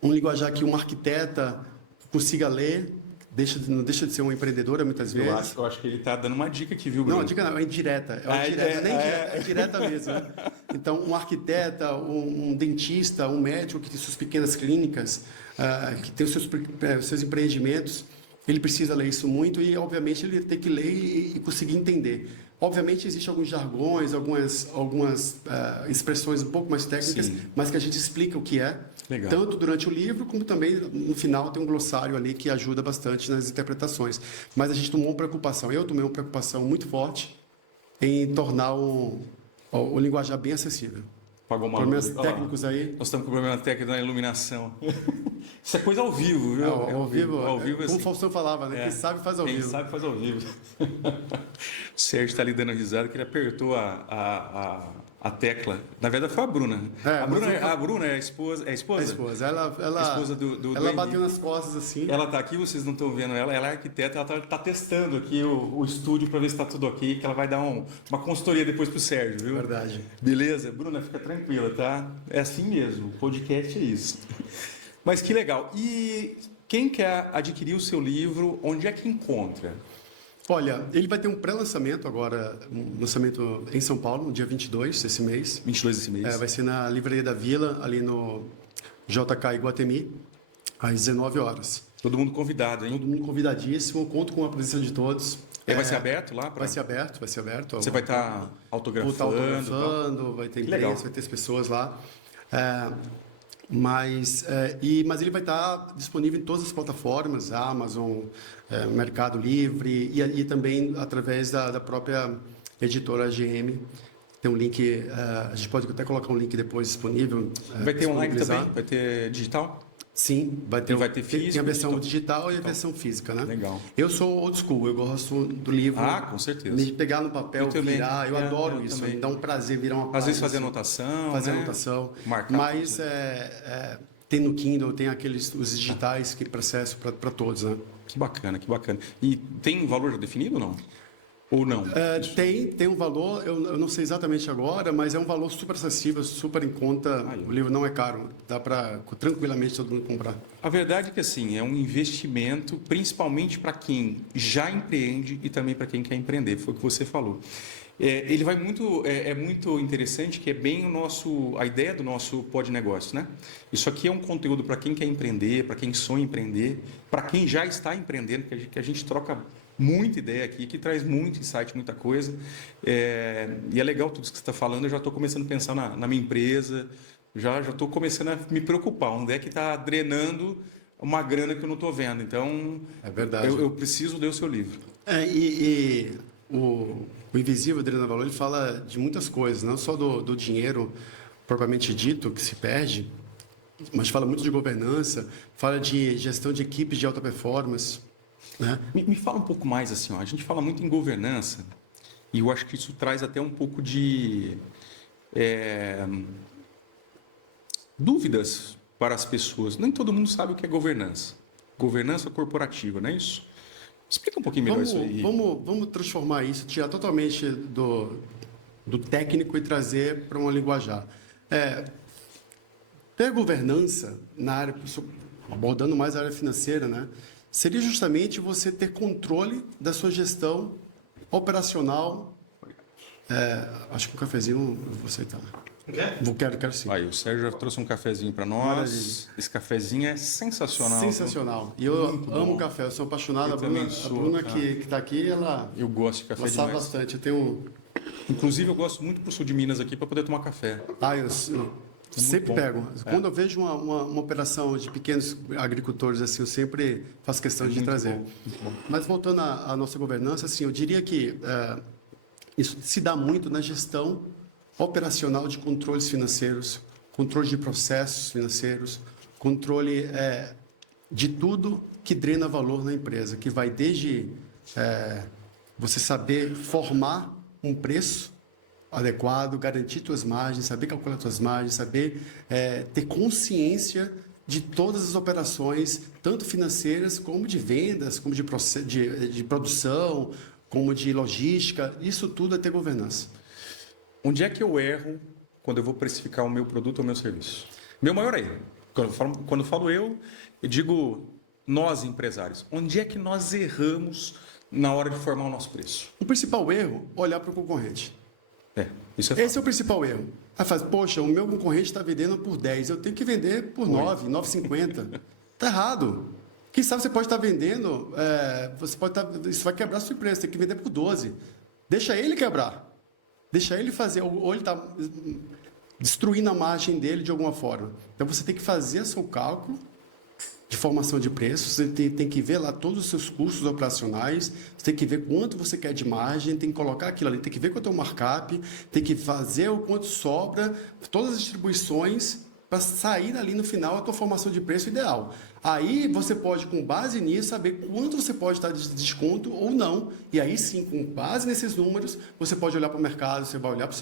um linguajar que uma arquiteta consiga ler, não deixa de ser uma empreendedora muitas vezes. Eu acho que ele está dando uma dica aqui, viu, Bruno? Não, a dica não, é indireta. É direta mesmo. Né? Então, um arquiteta, um dentista, um médico que tem suas pequenas clínicas, que tem os seus empreendimentos, ele precisa ler isso muito e, obviamente, ele tem que ler e conseguir entender. Obviamente, existem alguns jargões, algumas expressões um pouco mais técnicas, sim, mas que a gente explica o que é. Legal. Tanto durante o livro, como também no final tem um glossário ali que ajuda bastante nas interpretações. Mas a gente tomou uma preocupação, eu tomei uma preocupação muito forte em tornar o linguajar bem acessível. Pagou uma problemas técnicos aí. Nós estamos com problema técnico na iluminação. Isso é coisa ao vivo, viu? Ao vivo, como assim, o Faustão falava, né? Quem sabe faz ao vivo. Quem sabe faz ao vivo. O Sérgio está ali dando risada que ele apertou a tecla. Na verdade foi a Bruna. A Bruna é a esposa. É a esposa? A esposa. Ela ela bateu nas costas assim. Ela está aqui, vocês não estão vendo ela. Ela é arquiteta, ela está testando aqui o estúdio para ver se está tudo ok, que ela vai dar uma consultoria depois pro Sérgio, viu? Verdade. Beleza? Bruna, fica tranquila, tá? É assim mesmo. O podcast é isso. Mas que legal. E quem quer adquirir o seu livro, onde é que encontra? Olha, ele vai ter um pré-lançamento agora, um lançamento em São Paulo, no dia 22 desse mês. 22 desse mês. Vai ser na Livraria da Vila, ali no JK Iguatemi, às 19 horas. Todo mundo convidado, hein? Todo mundo convidadíssimo, conto com a presença de todos. Vai ser aberto lá? Vai ser aberto. Você vai estar autografando? Vou estar autografando, vai ter imprensa, vai ter as pessoas lá. Mas ele vai estar disponível em todas as plataformas, Amazon, Mercado Livre e também através da própria editora AGM. Tem um link, a gente pode até colocar um link depois disponível. Vai ter online também? Vai ter digital? Sim, vai ter físico, tem a versão digital e a versão física, né? Legal. Eu sou old school, eu gosto do livro. Com certeza. De pegar no papel, virar, eu adoro isso. Me dá um prazer virar uma página. Às vezes fazer anotação. Fazer anotação. Marcar. Mas tem no Kindle, tem os digitais que processo para todos, né? Que bacana, que bacana. E tem valor definido ou não? Ou não? Tem um valor, eu não sei exatamente agora, mas é um valor super acessível, super em conta. O livro não é caro, dá para tranquilamente todo mundo comprar. A verdade é que assim, é um investimento principalmente para quem já empreende e também para quem quer empreender, foi o que você falou. Ele vai muito, é muito interessante, que é bem a ideia do nosso Pod Negócio, né? Isso aqui é um conteúdo para quem quer empreender, para quem sonha empreender, para quem já está empreendendo, que a gente troca muita ideia aqui, que traz muito insight, muita coisa. E é legal tudo isso que você está falando, eu já estou começando a pensar na minha empresa, já estou começando a me preocupar, onde é que está drenando uma grana que eu não estou vendo. Então, é verdade. Eu preciso ler o seu livro. O Invisível Drena Valor, ele fala de muitas coisas, não só do dinheiro propriamente dito, que se perde, mas fala muito de governança, fala de gestão de equipes de alta performance. Né? Me fala um pouco mais assim, a gente fala muito em governança e eu acho que isso traz até um pouco de dúvidas para as pessoas. Nem todo mundo sabe o que é governança. Governança corporativa, não é isso? Explica um pouquinho melhor isso aí. Vamos transformar isso, tirar totalmente do técnico e trazer para uma linguajar. Ter governança na área, abordando mais a área financeira, né? Seria justamente você ter controle da sua gestão operacional. Acho que um cafezinho eu vou aceitar. Quero sim. Aí, o Sérgio já trouxe um cafezinho para nós. Maravilha. Esse cafezinho é sensacional. Sensacional. E eu amo café, eu sou apaixonado. A Bruna que está aqui, eu gosto de café demais. Sabe bastante. Inclusive, eu gosto muito pro sul de Minas aqui para poder tomar café. Eu sempre pego. Quando eu vejo uma operação de pequenos agricultores assim, eu sempre faço questão de trazer. Muito bom. Mas voltando à nossa governança, assim, eu diria que isso se dá muito na gestão operacional de controles financeiros, controle de processos financeiros, controle de tudo que drena valor na empresa, que vai desde você saber formar um preço adequado, garantir suas margens, saber calcular suas margens, saber ter consciência de todas as operações, tanto financeiras como de vendas, como de produção, como de logística. Isso tudo é ter governança. Onde é que eu erro quando eu vou precificar o meu produto ou o meu serviço? Meu maior erro. Quando eu falo eu digo nós, empresários. Onde é que nós erramos na hora de formar o nosso preço? O principal erro é olhar para o concorrente. Esse é o principal erro. Aí faz, poxa, o meu concorrente está vendendo por 10, eu tenho que vender por 9, 9,50. Está errado. Quem sabe você pode estar vendendo, isso vai quebrar a sua empresa, tem que vender por 12. Deixa ele quebrar. Deixa ele fazer, ou ele está destruindo a margem dele de alguma forma. Então você tem que fazer seu cálculo de formação de preços, você tem que ver lá todos os seus custos operacionais, você tem que ver quanto você quer de margem, tem que colocar aquilo ali, tem que ver quanto é o markup, tem que fazer o quanto sobra, todas as distribuições para sair ali no final a tua formação de preço ideal. Aí você pode, com base nisso, saber quanto você pode estar de desconto ou não. E aí sim, com base nesses números, você pode olhar para o mercado, você vai olhar para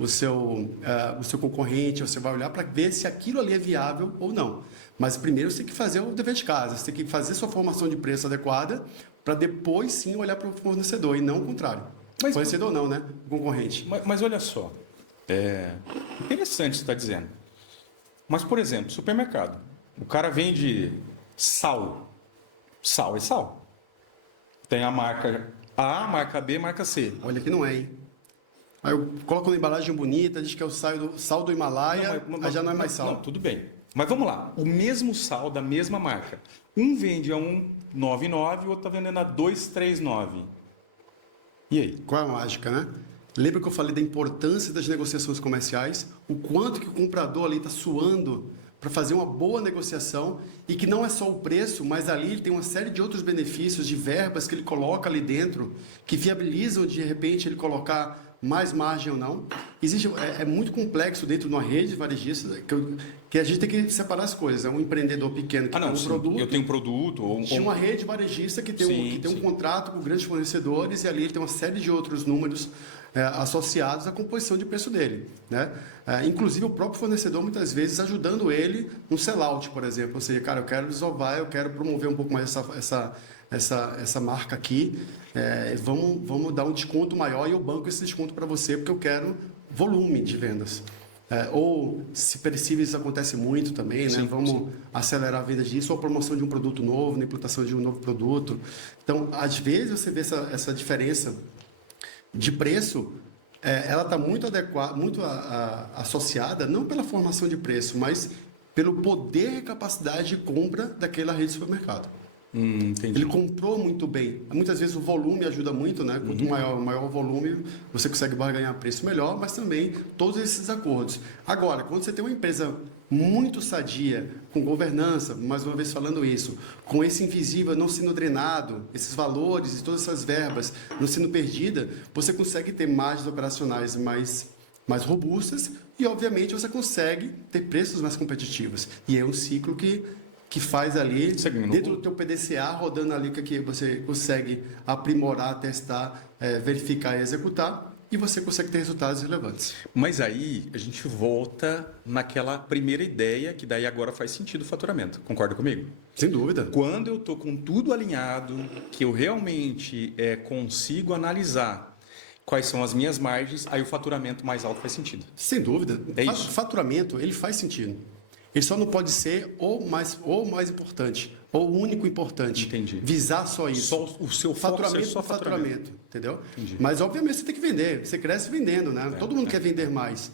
o seu concorrente, você vai olhar para ver se aquilo ali é viável ou não. Mas primeiro você tem que fazer o dever de casa, você tem que fazer sua formação de preço adequada para depois sim olhar para o fornecedor e não o contrário. Fornecedor não, né? O concorrente. Mas olha só, interessante o que você está dizendo. Mas, por exemplo, supermercado. O cara vende sal. Sal é sal. Tem a marca A, marca B, marca C. Olha que não é, hein? Aí eu coloco uma embalagem bonita, diz que é o sal do Himalaia, aí já não é mais sal. Não, tudo bem. Mas vamos lá. O mesmo sal da mesma marca. Um vende a 1,99 e o outro está vendendo a 2,39. E aí? Qual é a mágica, né? Lembra que eu falei da importância das negociações comerciais? O quanto que o comprador ali está suando para fazer uma boa negociação e que não é só o preço, mas ali ele tem uma série de outros benefícios, de verbas que ele coloca ali dentro, que viabilizam de repente ele colocar mais margem ou não. É muito complexo dentro de uma rede varejista que a gente tem que separar as coisas. É um empreendedor pequeno que tem um produto. Eu tenho um produto. De uma rede varejista que tem, um contrato com grandes fornecedores e ali ele tem uma série de outros números associados à composição de preço dele, né? Inclusive o próprio fornecedor muitas vezes ajudando ele no sellout, por exemplo. Ou seja, cara, eu quero desovar, eu quero promover um pouco mais essa marca aqui, vamos dar um desconto maior e eu banco esse desconto para você porque eu quero volume de vendas. Ou, se possível, isso acontece muito também, né? Vamos acelerar a venda disso, ou a promoção de um produto novo, na implantação de um novo produto. Então, às vezes, você vê essa diferença de preço, ela está muito associada, não pela formação de preço, mas pelo poder e capacidade de compra daquela rede de supermercado. Ele comprou muito bem. Muitas vezes o volume ajuda muito, né? Quanto maior o volume, você consegue barganhar preço melhor, mas também todos esses acordos. Agora, quando você tem uma empresa muito sadia, com governança, mais uma vez falando isso, com esse invisível não sendo drenado, esses valores e todas essas verbas não sendo perdidas, você consegue ter margens operacionais mais robustas e, obviamente, você consegue ter preços mais competitivos. E é um ciclo que faz ali, dentro do teu PDCA, rodando ali, que você consegue aprimorar, testar, verificar e executar, e você consegue ter resultados relevantes. Mas aí a gente volta naquela primeira ideia, que daí agora faz sentido o faturamento. Concorda comigo? Sem dúvida. Quando eu estou com tudo alinhado, que eu realmente consigo analisar quais são as minhas margens, aí o faturamento mais alto faz sentido. Sem dúvida. Isso. Faturamento, ele faz sentido. Ele só não pode ser o mais importante, ou o único importante. Entendi. Visar só isso. Só o seu faturamento só faturamento, entendeu? Entendi. Mas, obviamente, você tem que vender. Você cresce vendendo, né? Todo mundo quer vender mais.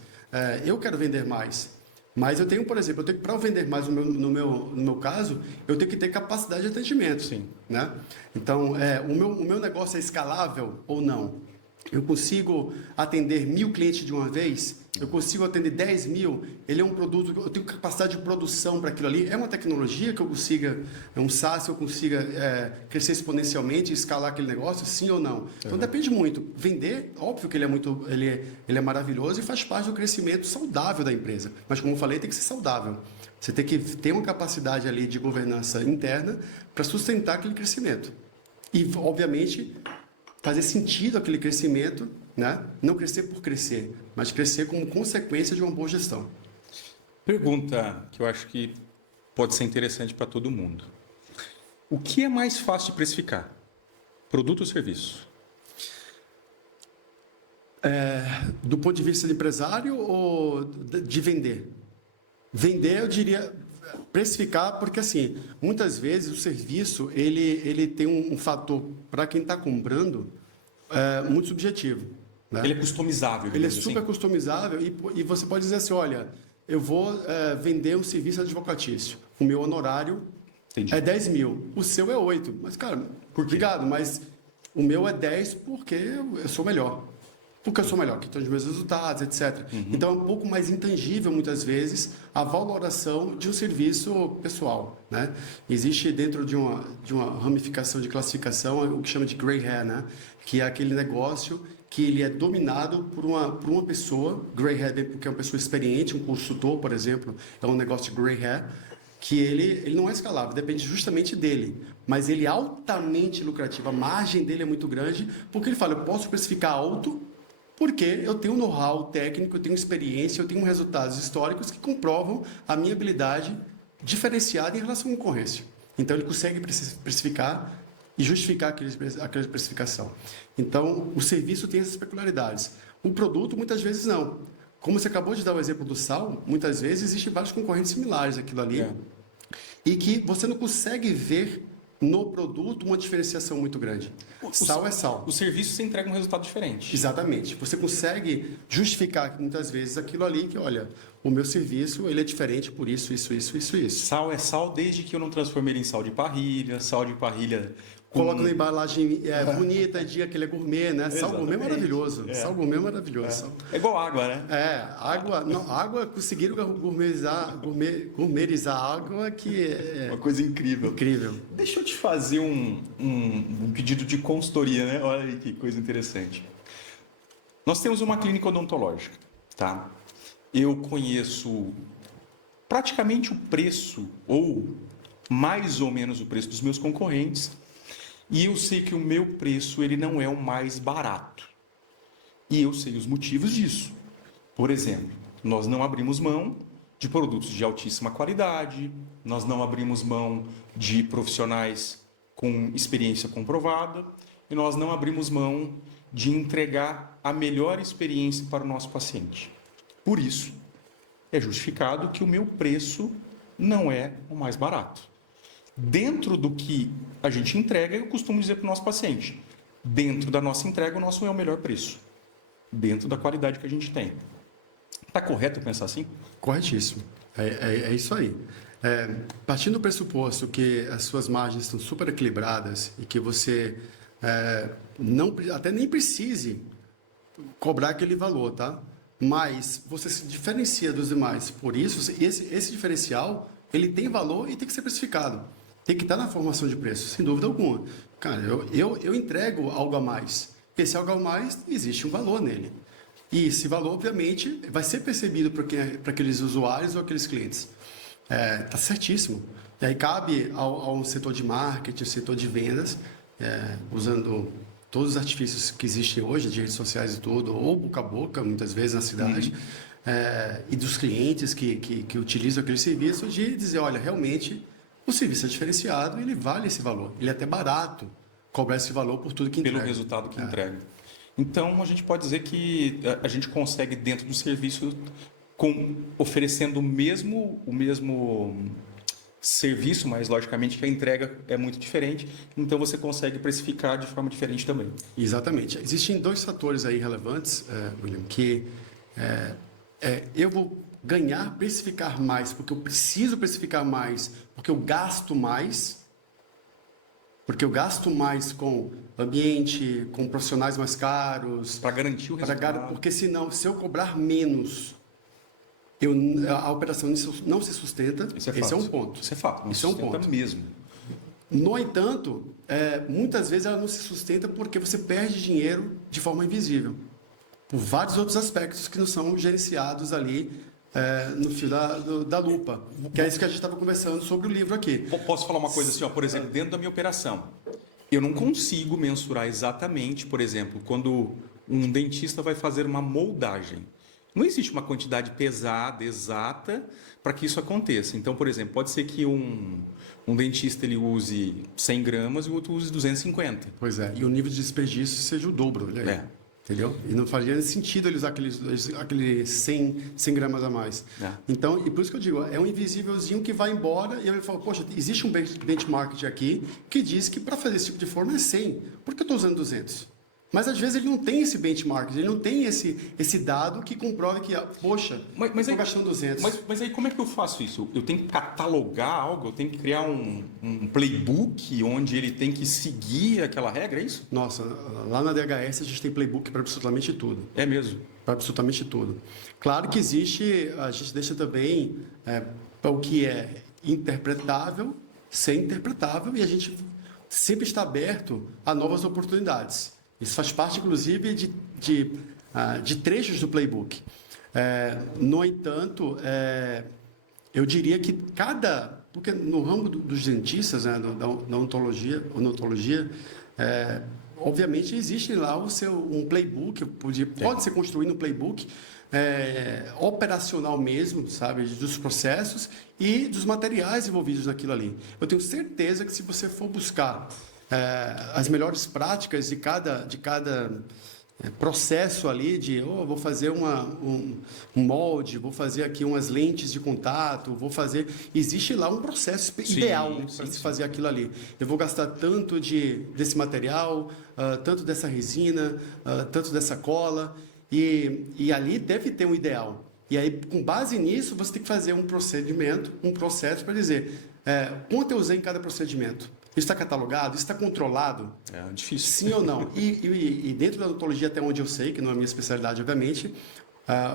Eu quero vender mais. Mas eu tenho, por exemplo, para eu vender mais no meu caso, eu tenho que ter capacidade de atendimento. Sim. Né? Então, o meu negócio é escalável ou não? Eu consigo atender 1.000 clientes de uma vez? Eu consigo atender 10.000? Ele é um produto, eu tenho capacidade de produção para aquilo ali? É uma tecnologia que eu consiga, é um SaaS que eu consiga crescer exponencialmente e escalar aquele negócio? Sim ou não? Então depende muito. Vender, óbvio que ele é maravilhoso e faz parte do crescimento saudável da empresa. Mas como eu falei, tem que ser saudável. Você tem que ter uma capacidade ali de governança interna para sustentar aquele crescimento. E, obviamente, fazer sentido aquele crescimento, né? Não crescer por crescer, mas crescer como consequência de uma boa gestão. Pergunta que eu acho que pode ser interessante para todo mundo. O que é mais fácil de precificar? Produto ou serviço? Do ponto de vista de empresário ou de vender? Vender, eu diria, precificar, porque assim, muitas vezes o serviço ele tem um fator, para quem está comprando, muito subjetivo. Né? Ele é customizável. Ele é super customizável e você pode dizer assim, olha, eu vou vender um serviço advocatício. O meu honorário é 10 mil, o seu é 8. Mas, cara, obrigado, mas o meu é 10 porque eu sou melhor. Porque eu sou melhor, que tenho os meus resultados, etc. Então, é um pouco mais intangível, muitas vezes, a valoração de um serviço pessoal. Né? Existe dentro de uma ramificação de classificação o que chama de gray hair, né? Que é aquele negócio que ele é dominado por uma pessoa, gray hair porque é uma pessoa experiente, um consultor, por exemplo, é um negócio de gray hair, que ele não é escalável, depende justamente dele, mas ele é altamente lucrativo, a margem dele é muito grande, porque ele fala, eu posso precificar alto, porque eu tenho know-how técnico, eu tenho experiência, eu tenho resultados históricos que comprovam a minha habilidade diferenciada em relação à concorrência. Então, ele consegue precificar e justificar aquela precificação. Então, o serviço tem essas peculiaridades. O produto, muitas vezes, não. Como você acabou de dar o exemplo do sal, muitas vezes existem vários concorrentes similares àquilo ali e que você não consegue ver no produto uma diferenciação muito grande. Sal é sal. O serviço você entrega um resultado diferente. Exatamente. Você consegue justificar muitas vezes aquilo ali que, olha, o meu serviço ele é diferente por isso. Sal é sal desde que eu não transformei ele em sal de parrilha Coloca na embalagem bonita, diga que ele é gourmet, né? Sal gourmet é maravilhoso. Sal gourmet é maravilhoso. É igual água, né? Água conseguiram gourmetizar a água que é uma coisa incrível. Incrível. Deixa eu te fazer um pedido de consultoria, né? Olha aí que coisa interessante. Nós temos uma clínica odontológica, tá? Eu conheço praticamente o preço, ou mais ou menos o preço dos meus concorrentes, e eu sei que o meu preço ele não é o mais barato. E eu sei os motivos disso. Por exemplo, nós não abrimos mão de produtos de altíssima qualidade, nós não abrimos mão de profissionais com experiência comprovada e nós não abrimos mão de entregar a melhor experiência para o nosso paciente. Por isso, é justificado que o meu preço não é o mais barato. Dentro do que a gente entrega, eu costumo dizer para o nosso paciente, dentro da nossa entrega, o nosso é o melhor preço, dentro da qualidade que a gente tem. Está correto pensar assim? Corretíssimo. É isso aí. Partindo do pressuposto que as suas margens estão super equilibradas e que você até nem precise cobrar aquele valor, tá? Mas você se diferencia dos demais. Por isso, esse diferencial, ele tem valor e tem que ser precificado. Tem que estar na formação de preço, sem dúvida alguma. Cara, eu entrego algo a mais. Esse algo a mais, existe um valor nele. E esse valor, obviamente, vai ser percebido para aqueles usuários ou aqueles clientes. Está certíssimo. E aí cabe ao setor de marketing, ao setor de vendas, usando todos os artifícios que existem hoje, de redes sociais e tudo, ou boca a boca, muitas vezes na cidade, e dos clientes que utilizam aquele serviço, de dizer, olha, realmente o serviço é diferenciado e ele vale esse valor. Ele é até barato cobrar esse valor por tudo que entrega. Pelo resultado que entrega. Então, a gente pode dizer que a gente consegue, dentro do serviço, oferecendo o mesmo serviço, mas, logicamente, que a entrega é muito diferente. Então, você consegue precificar de forma diferente também. Exatamente. Existem dois fatores aí relevantes, William, que eu vou ganhar, precificar mais, porque eu preciso precificar mais, porque eu gasto mais, com ambiente, com profissionais mais caros. Para garantir o resultado. Porque senão, se eu cobrar menos, a operação não se sustenta. Esse é um ponto. Isso é fato. Não Isso é um ponto mesmo. No entanto, muitas vezes ela não se sustenta porque você perde dinheiro de forma invisível. Por vários outros aspectos que não são gerenciados ali no fio da lupa. Que é isso que a gente estava conversando sobre o livro aqui. Posso falar uma coisa assim, por exemplo, dentro da minha operação. Eu não consigo mensurar exatamente, por exemplo, quando um dentista vai fazer uma moldagem. Não existe uma quantidade pesada, exata, para que isso aconteça. Então, por exemplo, pode ser que um dentista ele use 100 gramas e o outro use 250. Pois é, e o nível de desperdício seja o dobro, olha aí. É. Entendeu? E não faria sentido ele usar aquele 100 gramas a mais. É. Então, e por isso que eu digo, é um invisívelzinho que vai embora e ele fala, poxa, existe um benchmark aqui que diz que para fazer esse tipo de forma é 100. Por que eu estou usando 200? Mas às vezes ele não tem esse benchmark, ele não tem esse dado que comprove que, poxa, estou gastando 200. Mas aí como é que eu faço isso? Eu tenho que catalogar algo? Eu tenho que criar um playbook onde ele tem que seguir aquela regra, é isso? Nossa, lá na DHS a gente tem playbook para absolutamente tudo. É mesmo? Para absolutamente tudo. Claro que existe, a gente deixa também para o que é interpretável, ser interpretável, e a gente sempre está aberto a novas oportunidades. Isso faz parte, inclusive, de trechos do playbook. No entanto, eu diria que porque no ramo dos dentistas, né, da odontologia, obviamente existe lá um playbook, pode ser construído um playbook operacional mesmo, sabe, dos processos e dos materiais envolvidos naquilo ali. Eu tenho certeza que se você for buscar as melhores práticas de cada processo ali vou fazer um molde, vou fazer aqui umas lentes de contato, existe lá um processo ideal para se fazer aquilo ali. Eu vou gastar tanto desse material, tanto dessa resina, tanto dessa cola, e ali deve ter um ideal. E aí, com base nisso, você tem que fazer um processo para dizer quanto eu usei em cada procedimento. Isso está catalogado? Isso está controlado? É difícil. Sim ou não? E dentro da odontologia, até onde eu sei, que não é a minha especialidade, obviamente,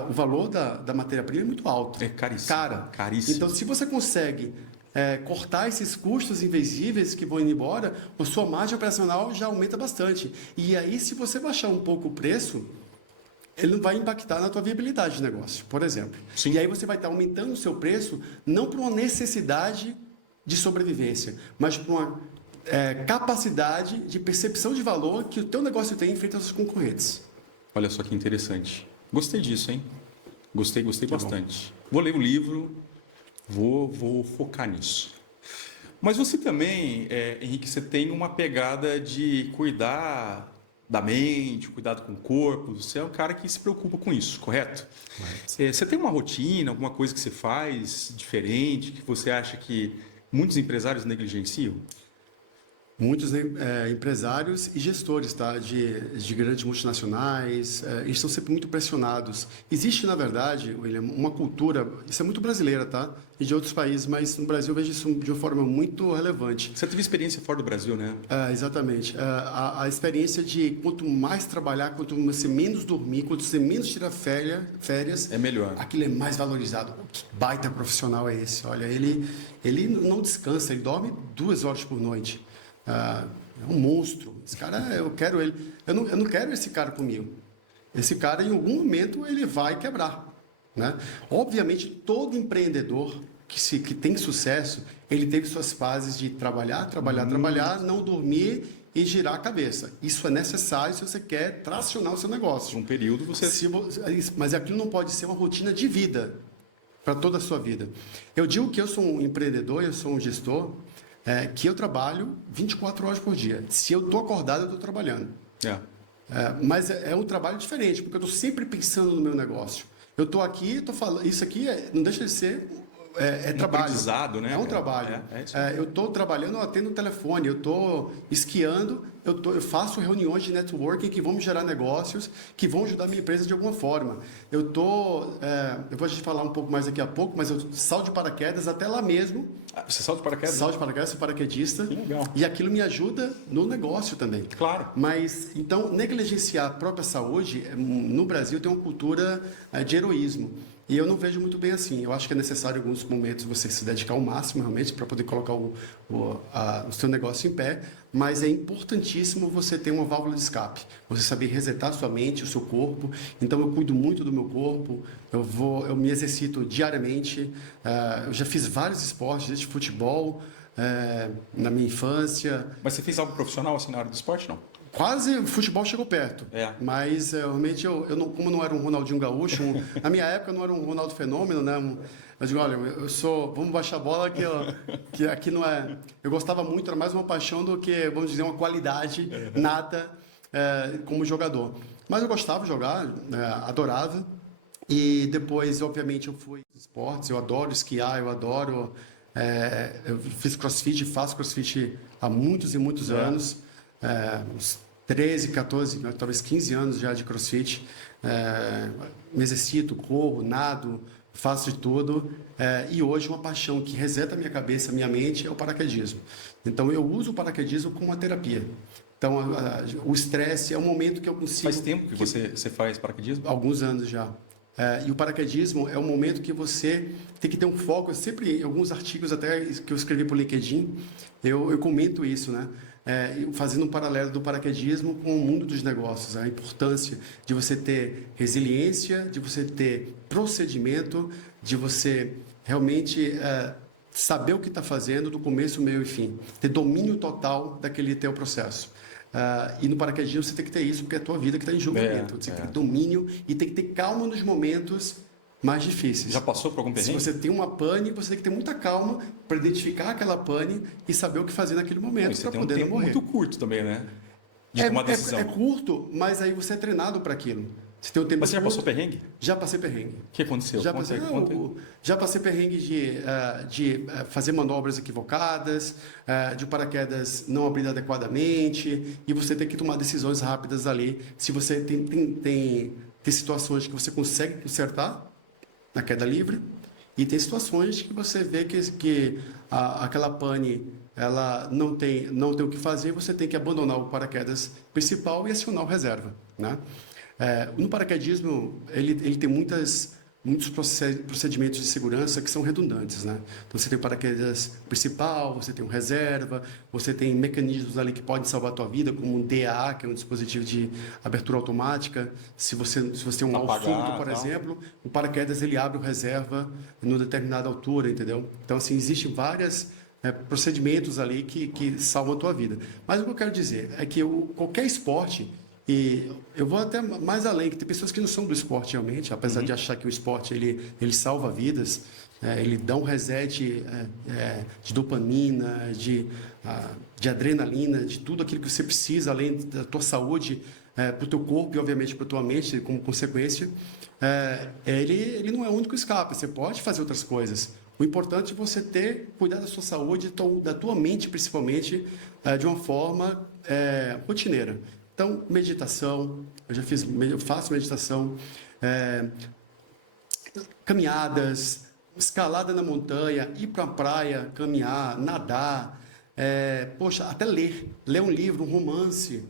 o valor da matéria-prima é muito alto. É caríssimo. Caríssimo. Então, se você consegue cortar esses custos invisíveis que vão indo embora, a sua margem operacional já aumenta bastante. E aí, se você baixar um pouco o preço, ele não vai impactar na tua viabilidade de negócio, por exemplo. Sim. E aí você vai estar aumentando o seu preço, não por uma necessidade de sobrevivência, mas por uma capacidade de percepção de valor que o teu negócio tem frente aos seus concorrentes. Olha só que interessante. Gostei disso, hein? Gostei bastante. Vou ler o livro, vou focar nisso. Mas você também, Henrique, você tem uma pegada de cuidar da mente, cuidado com o corpo. Você é um cara que se preocupa com isso, correto? Você tem uma rotina, alguma coisa que você faz diferente, que você acha que muitos empresários negligenciam? Muitos empresários e gestores, tá? de grandes multinacionais, eles estão sempre muito pressionados. Existe, na verdade, William, uma cultura, isso é muito brasileira, tá? E de outros países, mas no Brasil eu vejo isso de uma forma muito relevante. Você teve experiência fora do Brasil, né? Exatamente. A experiência de quanto mais trabalhar, quanto você menos dormir, quanto você menos tirar férias, é melhor. Aquilo é mais valorizado. Que baita profissional é esse? Olha, ele não descansa, ele dorme 2 horas por noite. É um monstro. Esse cara, eu quero ele. Eu não quero esse cara comigo. Esse cara, em algum momento, ele vai quebrar, né? Obviamente, todo empreendedor que tem sucesso, ele teve suas fases de trabalhar, não dormir e girar a cabeça. Isso é necessário se você quer tracionar o seu negócio. Um período você... Mas aquilo não pode ser uma rotina de vida para toda a sua vida. Eu digo que eu sou um empreendedor, eu sou um gestor, que eu trabalho 24 horas por dia. Se eu estou acordado, eu estou trabalhando. Mas é um trabalho diferente, porque eu estou sempre pensando no meu negócio. Eu estou aqui, estou falando... Isso aqui não deixa de ser... trabalho. Né? É um trabalho. Eu estou trabalhando, eu atendo o telefone, eu estou esquiando, eu faço reuniões de networking que vão me gerar negócios, que vão ajudar a minha empresa de alguma forma. Eu vou te falar um pouco mais daqui a pouco, mas eu salto de paraquedas até lá mesmo. Você salta de paraquedas? Salto de paraquedas, sou paraquedista. Que legal. E aquilo me ajuda no negócio também. Claro. Mas, então, negligenciar a própria saúde, no Brasil tem uma cultura de heroísmo. E eu não vejo muito bem assim. Eu acho que é necessário, em alguns momentos, você se dedicar ao máximo, realmente, para poder colocar o seu negócio em pé. Mas é importantíssimo você ter uma válvula de escape. Você saber resetar a sua mente, o seu corpo. Então, eu cuido muito do meu corpo. Eu me exercito diariamente. Eu já fiz vários esportes, desde futebol, na minha infância. Mas você fez algo profissional assim na área do esporte, não? Quase o futebol chegou perto. É. Mas realmente eu não, como eu não era um Ronaldinho Gaúcho, na minha época eu não era um Ronaldo Fenômeno, né? Eu digo, olha, eu sou. Vamos baixar a bola que aqui não é. Eu gostava muito, era mais uma paixão do que, vamos dizer, uma qualidade nata como jogador. Mas eu gostava de jogar, adorava. E depois, obviamente, eu fui esportes, eu adoro esquiar, eu adoro. Eu fiz crossfit, faço crossfit há muitos e muitos anos. Uns 13, 14, talvez 15 anos já de crossfit. Me exercito, corro, nado, faço de tudo. E hoje uma paixão que reseta a minha cabeça, a minha mente, é o paraquedismo. Então eu uso o paraquedismo como uma terapia. Então o estresse é um momento que eu consigo... Faz tempo que você faz paraquedismo? Alguns anos já. E o paraquedismo é um momento que você tem que ter um foco. Eu sempre, em alguns artigos até que eu escrevi para o LinkedIn, eu comento isso, né? Fazendo um paralelo do paraquedismo com o mundo dos negócios, a importância de você ter resiliência, de você ter procedimento, de você realmente saber o que está fazendo do começo, meio e fim, ter domínio total daquele teu processo. E no paraquedismo você tem que ter isso, porque é a tua vida que está em julgamento. Você tem que ter domínio e tem que ter calma nos momentos mais difíceis. Já passou por algum perrengue? Se você tem uma pane, você tem que ter muita calma para identificar aquela pane e saber o que fazer naquele momento para poder não morrer. Muito curto também, né? De tomar decisão. É curto, mas aí você é treinado para aquilo. Você tem um tempo. Mas você já passou perrengue? Já passei perrengue. O que aconteceu? Já passei perrengue de fazer manobras equivocadas, de o paraquedas não abrir adequadamente, e você tem que tomar decisões rápidas ali. Se você tem situações que você consegue consertar na queda livre, e tem situações que você vê que aquela pane ela não tem o que fazer, você tem que abandonar o paraquedas principal e acionar o reserva, né? No paraquedismo, ele tem muitos procedimentos de segurança que são redundantes, né? Então, você tem o paraquedas principal, você tem o reserva, você tem mecanismos ali que podem salvar a tua vida, como um DAA, que é um dispositivo de abertura automática. Se você tem um mal súbito, por exemplo, o paraquedas ele abre o reserva em determinada altura, entendeu? Então, assim, existem vários procedimentos ali que salvam a tua vida. Mas o que eu quero dizer é que qualquer esporte... E eu vou até mais além, que tem pessoas que não são do esporte realmente, apesar de achar que o esporte ele salva vidas, ele dá um reset de dopamina, de adrenalina, de tudo aquilo que você precisa, além da tua saúde, para o teu corpo e obviamente para a tua mente, como consequência. Ele não é o único escape, você pode fazer outras coisas. O importante é você cuidar da sua saúde, da tua mente principalmente, de uma forma rotineira. Então, meditação, eu faço meditação, caminhadas, escalada na montanha, ir para a praia, caminhar, nadar, até ler um livro, um romance,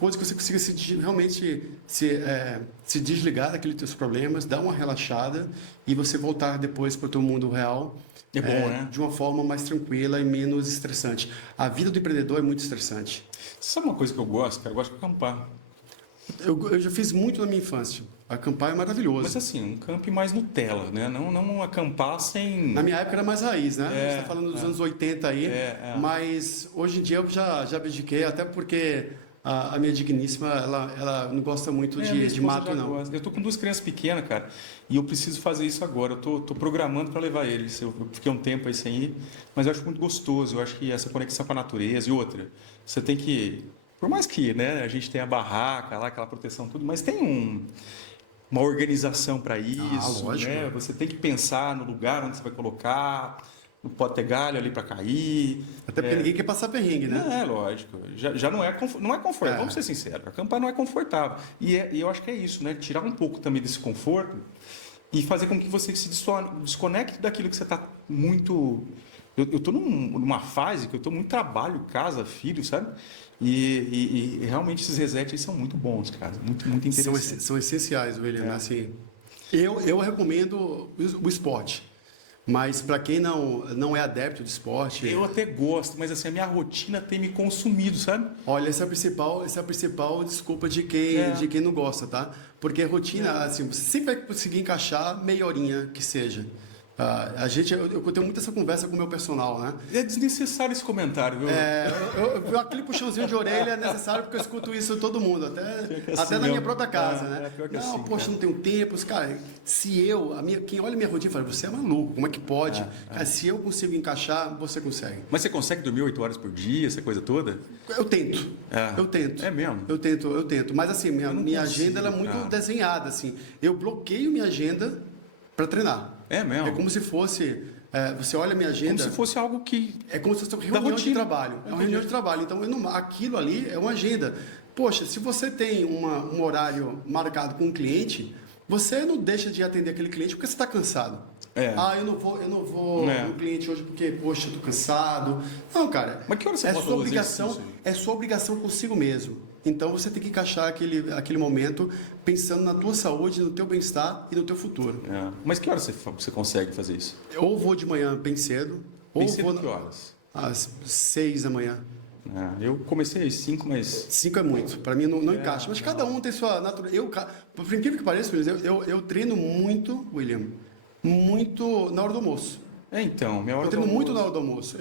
coisa que você consiga realmente se desligar daqueles teus problemas, dar uma relaxada e você voltar depois para o teu mundo real. É bom, né? De uma forma mais tranquila e menos estressante. A vida do empreendedor é muito estressante. Sabe uma coisa que eu gosto, cara? Eu gosto de acampar. Eu já fiz muito na minha infância. Acampar é maravilhoso. Mas assim, um camp mais Nutella, né? Não acampar sem... Na minha época era mais raiz, né? A gente está falando dos anos 80 aí. Mas hoje em dia eu já abdiquei, até porque a minha digníssima, ela não gosta muito de mato, não. Eu estou com 2 crianças pequenas, cara, e eu preciso fazer isso agora. Eu tô programando para levar eles. Eu fiquei um tempo aí sem ir, mas eu acho muito gostoso. Eu acho que essa conexão com a natureza e outra, você tem que... Por mais que, né, a gente tenha a barraca lá, aquela proteção, tudo, mas tem uma organização para isso, lógico. Né? Você tem que pensar no lugar onde você vai colocar, não pode ter galho ali para cair. Até porque ninguém quer passar perrengue, né? Lógico. Já não é confortável. Vamos ser sinceros, acampar não é confortável. E eu acho que é isso, né? Tirar um pouco também desse conforto e fazer com que você se desconecte daquilo que você está muito... Eu estou numa fase que eu estou muito trabalho, casa, filho, sabe? E realmente esses resets são muito bons, cara. Muito, muito interessantes. São essenciais, William. Assim, eu recomendo o esporte. Mas para quem não é adepto de esporte... Eu até gosto, mas assim, a minha rotina tem me consumido, sabe? Olha, essa é a principal desculpa de quem não gosta, tá? Porque a rotina, assim, você sempre vai conseguir encaixar meia horinha que seja. Eu tenho muito essa conversa com o meu personal, né? É desnecessário esse comentário, viu? Aquele puxãozinho de orelha é necessário porque eu escuto isso de todo mundo, até na minha própria casa, né? Não, poxa, não tenho tempo. Cara, quem olha minha rotina fala, você é maluco, como é que pode? Cara, se eu consigo encaixar, você consegue. Mas você consegue dormir 8 horas por dia, essa coisa toda? Eu tento. Eu tento. É mesmo? Eu tento. Mas assim, minha agenda ela é muito desenhada, assim. Eu bloqueio minha agenda para treinar. É mesmo? É como se fosse... você olha a minha agenda... Como se fosse algo que... É como se fosse uma reunião de trabalho. É uma reunião de trabalho. Então, aquilo ali é uma agenda. Poxa, se você tem um horário marcado com um cliente, você não deixa de atender aquele cliente porque você está cansado. Eu não vou no cliente hoje porque, poxa, eu estou cansado. Não, cara. Mas que hora você bota o exercício? É sua obrigação consigo mesmo. Então, você tem que encaixar aquele momento pensando na tua saúde, no teu bem-estar e no teu futuro. Mas que horas você consegue fazer isso? Ou vou de manhã bem cedo, ou vou... Que horas? Às 6 da manhã. Eu comecei às 5, mas... 5 é muito. Para mim não encaixa. Mas cada um tem sua natureza. Por incrível que pareça, eu treino muito, William, muito na hora do almoço. Então, minha hora eu treino muito na hora do almoço.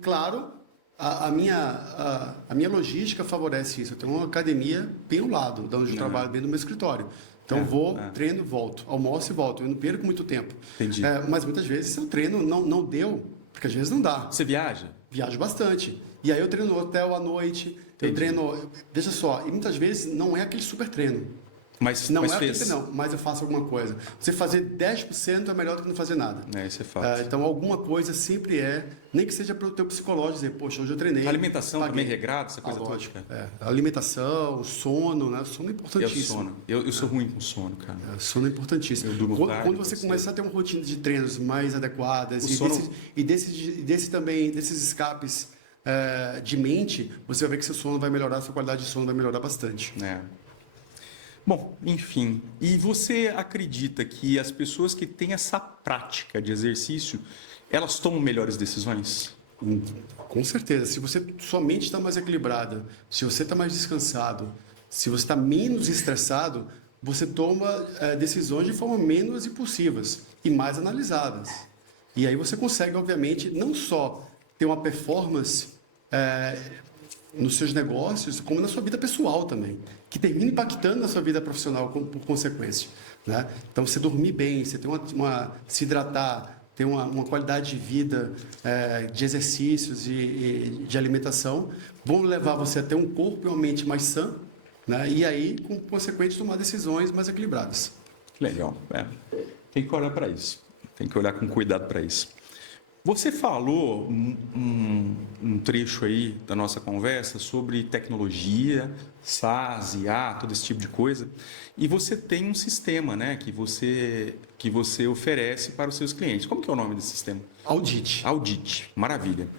Claro... A minha logística favorece isso. Eu tenho uma academia bem ao lado, de onde eu trabalho, bem no meu escritório. Então, treino, volto. Almoço e volto. Eu não perco muito tempo. Entendi. Mas muitas vezes, se eu treino, não deu, porque às vezes não dá. Você viaja? Viajo bastante. E aí eu treino no hotel à noite. Entendi. Eu treino... Veja só, e muitas vezes não é aquele super treino. Mas eu faço alguma coisa. Você fazer 10% é melhor do que não fazer nada. Isso é fato. Então, alguma coisa sempre nem que seja para o teu psicológico dizer, poxa, hoje eu treinei. A alimentação também regrada, essa coisa lógica. A alimentação, o sono, né? O sono é importantíssimo. Eu sou ruim com sono, cara. O sono é importantíssimo. Eu durmo tarde, quando você começar a ter uma rotina de treinos mais adequadas desses escapes de mente, você vai ver que seu sono vai melhorar, sua qualidade de sono vai melhorar bastante. Bom, enfim, e você acredita que as pessoas que têm essa prática de exercício, elas tomam melhores decisões? Com certeza. Se você somente está mais equilibrada, se você está mais descansado, se você está menos estressado, você toma decisões de forma menos impulsivas e mais analisadas. E aí você consegue, obviamente, não só ter uma performance nos seus negócios, como na sua vida pessoal também, que termina impactando na sua vida profissional por consequência, né? Então, você dormir bem, você ter se hidratar, ter uma qualidade de vida, de exercícios e de alimentação, vão levar você a ter um corpo e uma mente mais sã, né? E aí, com consequência, tomar decisões mais equilibradas. Legal. Tem que olhar para isso. Tem que olhar com cuidado para isso. Você falou um trecho aí da nossa conversa sobre tecnologia, SaaS, IA, todo esse tipo de coisa, e você tem um sistema, né, que você oferece para os seus clientes. Como que é o nome desse sistema? Audit. Audit, maravilha.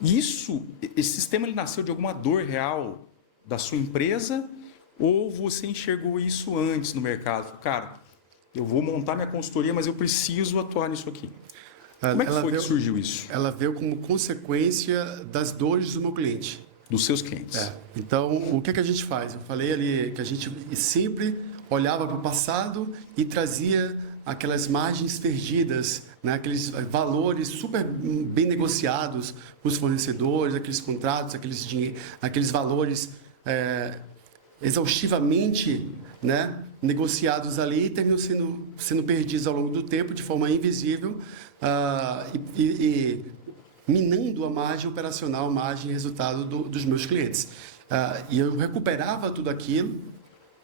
E esse sistema ele nasceu de alguma dor real da sua empresa ou você enxergou isso antes no mercado? Cara, eu vou montar minha consultoria, mas eu preciso atuar nisso aqui. Como é que surgiu isso? Ela veio como consequência das dores do meu cliente. Dos seus clientes. Então, o que a gente faz? Eu falei ali que a gente sempre olhava para o passado e trazia aquelas margens perdidas, né? Aqueles valores super bem negociados com os fornecedores, aqueles contratos, aqueles valores exaustivamente, né, negociados ali e terminam sendo perdidos ao longo do tempo de forma invisível, e minando a margem operacional, a margem resultado dos meus clientes. E eu recuperava tudo aquilo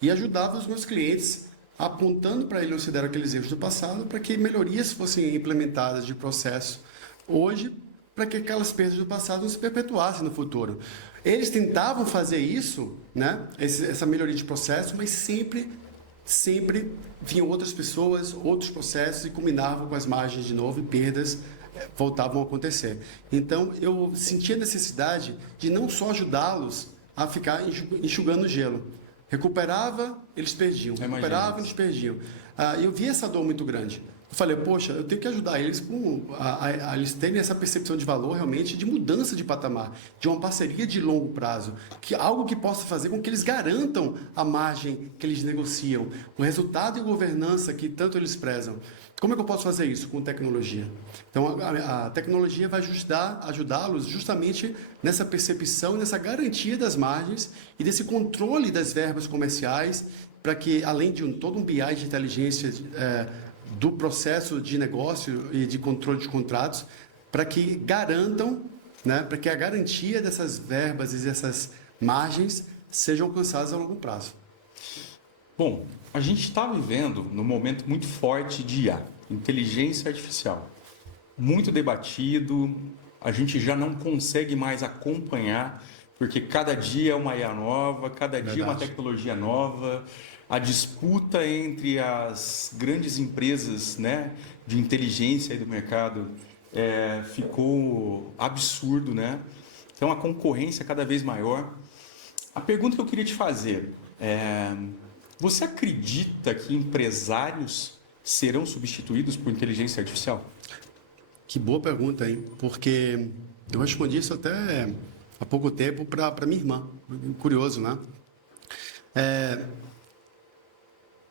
e ajudava os meus clientes, apontando para eles aqueles erros do passado, para que melhorias fossem implementadas de processo hoje, para que aquelas perdas do passado não se perpetuassem no futuro. Eles tentavam fazer isso, né, essa melhoria de processo, mas sempre vinham outras pessoas, outros processos e combinavam com as margens de novo e perdas voltavam a acontecer. Então, eu sentia a necessidade de não só ajudá-los a ficar enxugando gelo. Recuperava, eles perdiam. Recuperava, eles perdiam. Eu via essa dor muito grande. Eu falei, poxa, eu tenho que ajudar eles a eles terem essa percepção de valor realmente, de mudança de patamar, de uma parceria de longo prazo, algo que possa fazer com que eles garantam a margem que eles negociam, o resultado e governança que tanto eles prezam. Como é que eu posso fazer isso com tecnologia? Então, a tecnologia vai ajudá-los justamente nessa percepção, nessa garantia das margens e desse controle das verbas comerciais, para que, além de todo um BI de inteligência do processo de negócio e de controle de contratos, para que garantam, né, para que a garantia dessas verbas e dessas margens sejam alcançadas a longo prazo. Bom, a gente está vivendo num momento muito forte de IA, inteligência artificial. Muito debatido, a gente já não consegue mais acompanhar, porque cada dia é uma IA nova, cada dia é uma tecnologia nova. A disputa entre as grandes empresas, né, de inteligência do mercado ficou absurdo, né? Então a concorrência é cada vez maior. A pergunta que eu queria te fazer é: você acredita que empresários serão substituídos por inteligência artificial? Que boa pergunta, hein? Porque eu respondi isso até há pouco tempo para minha irmã. Curioso, né?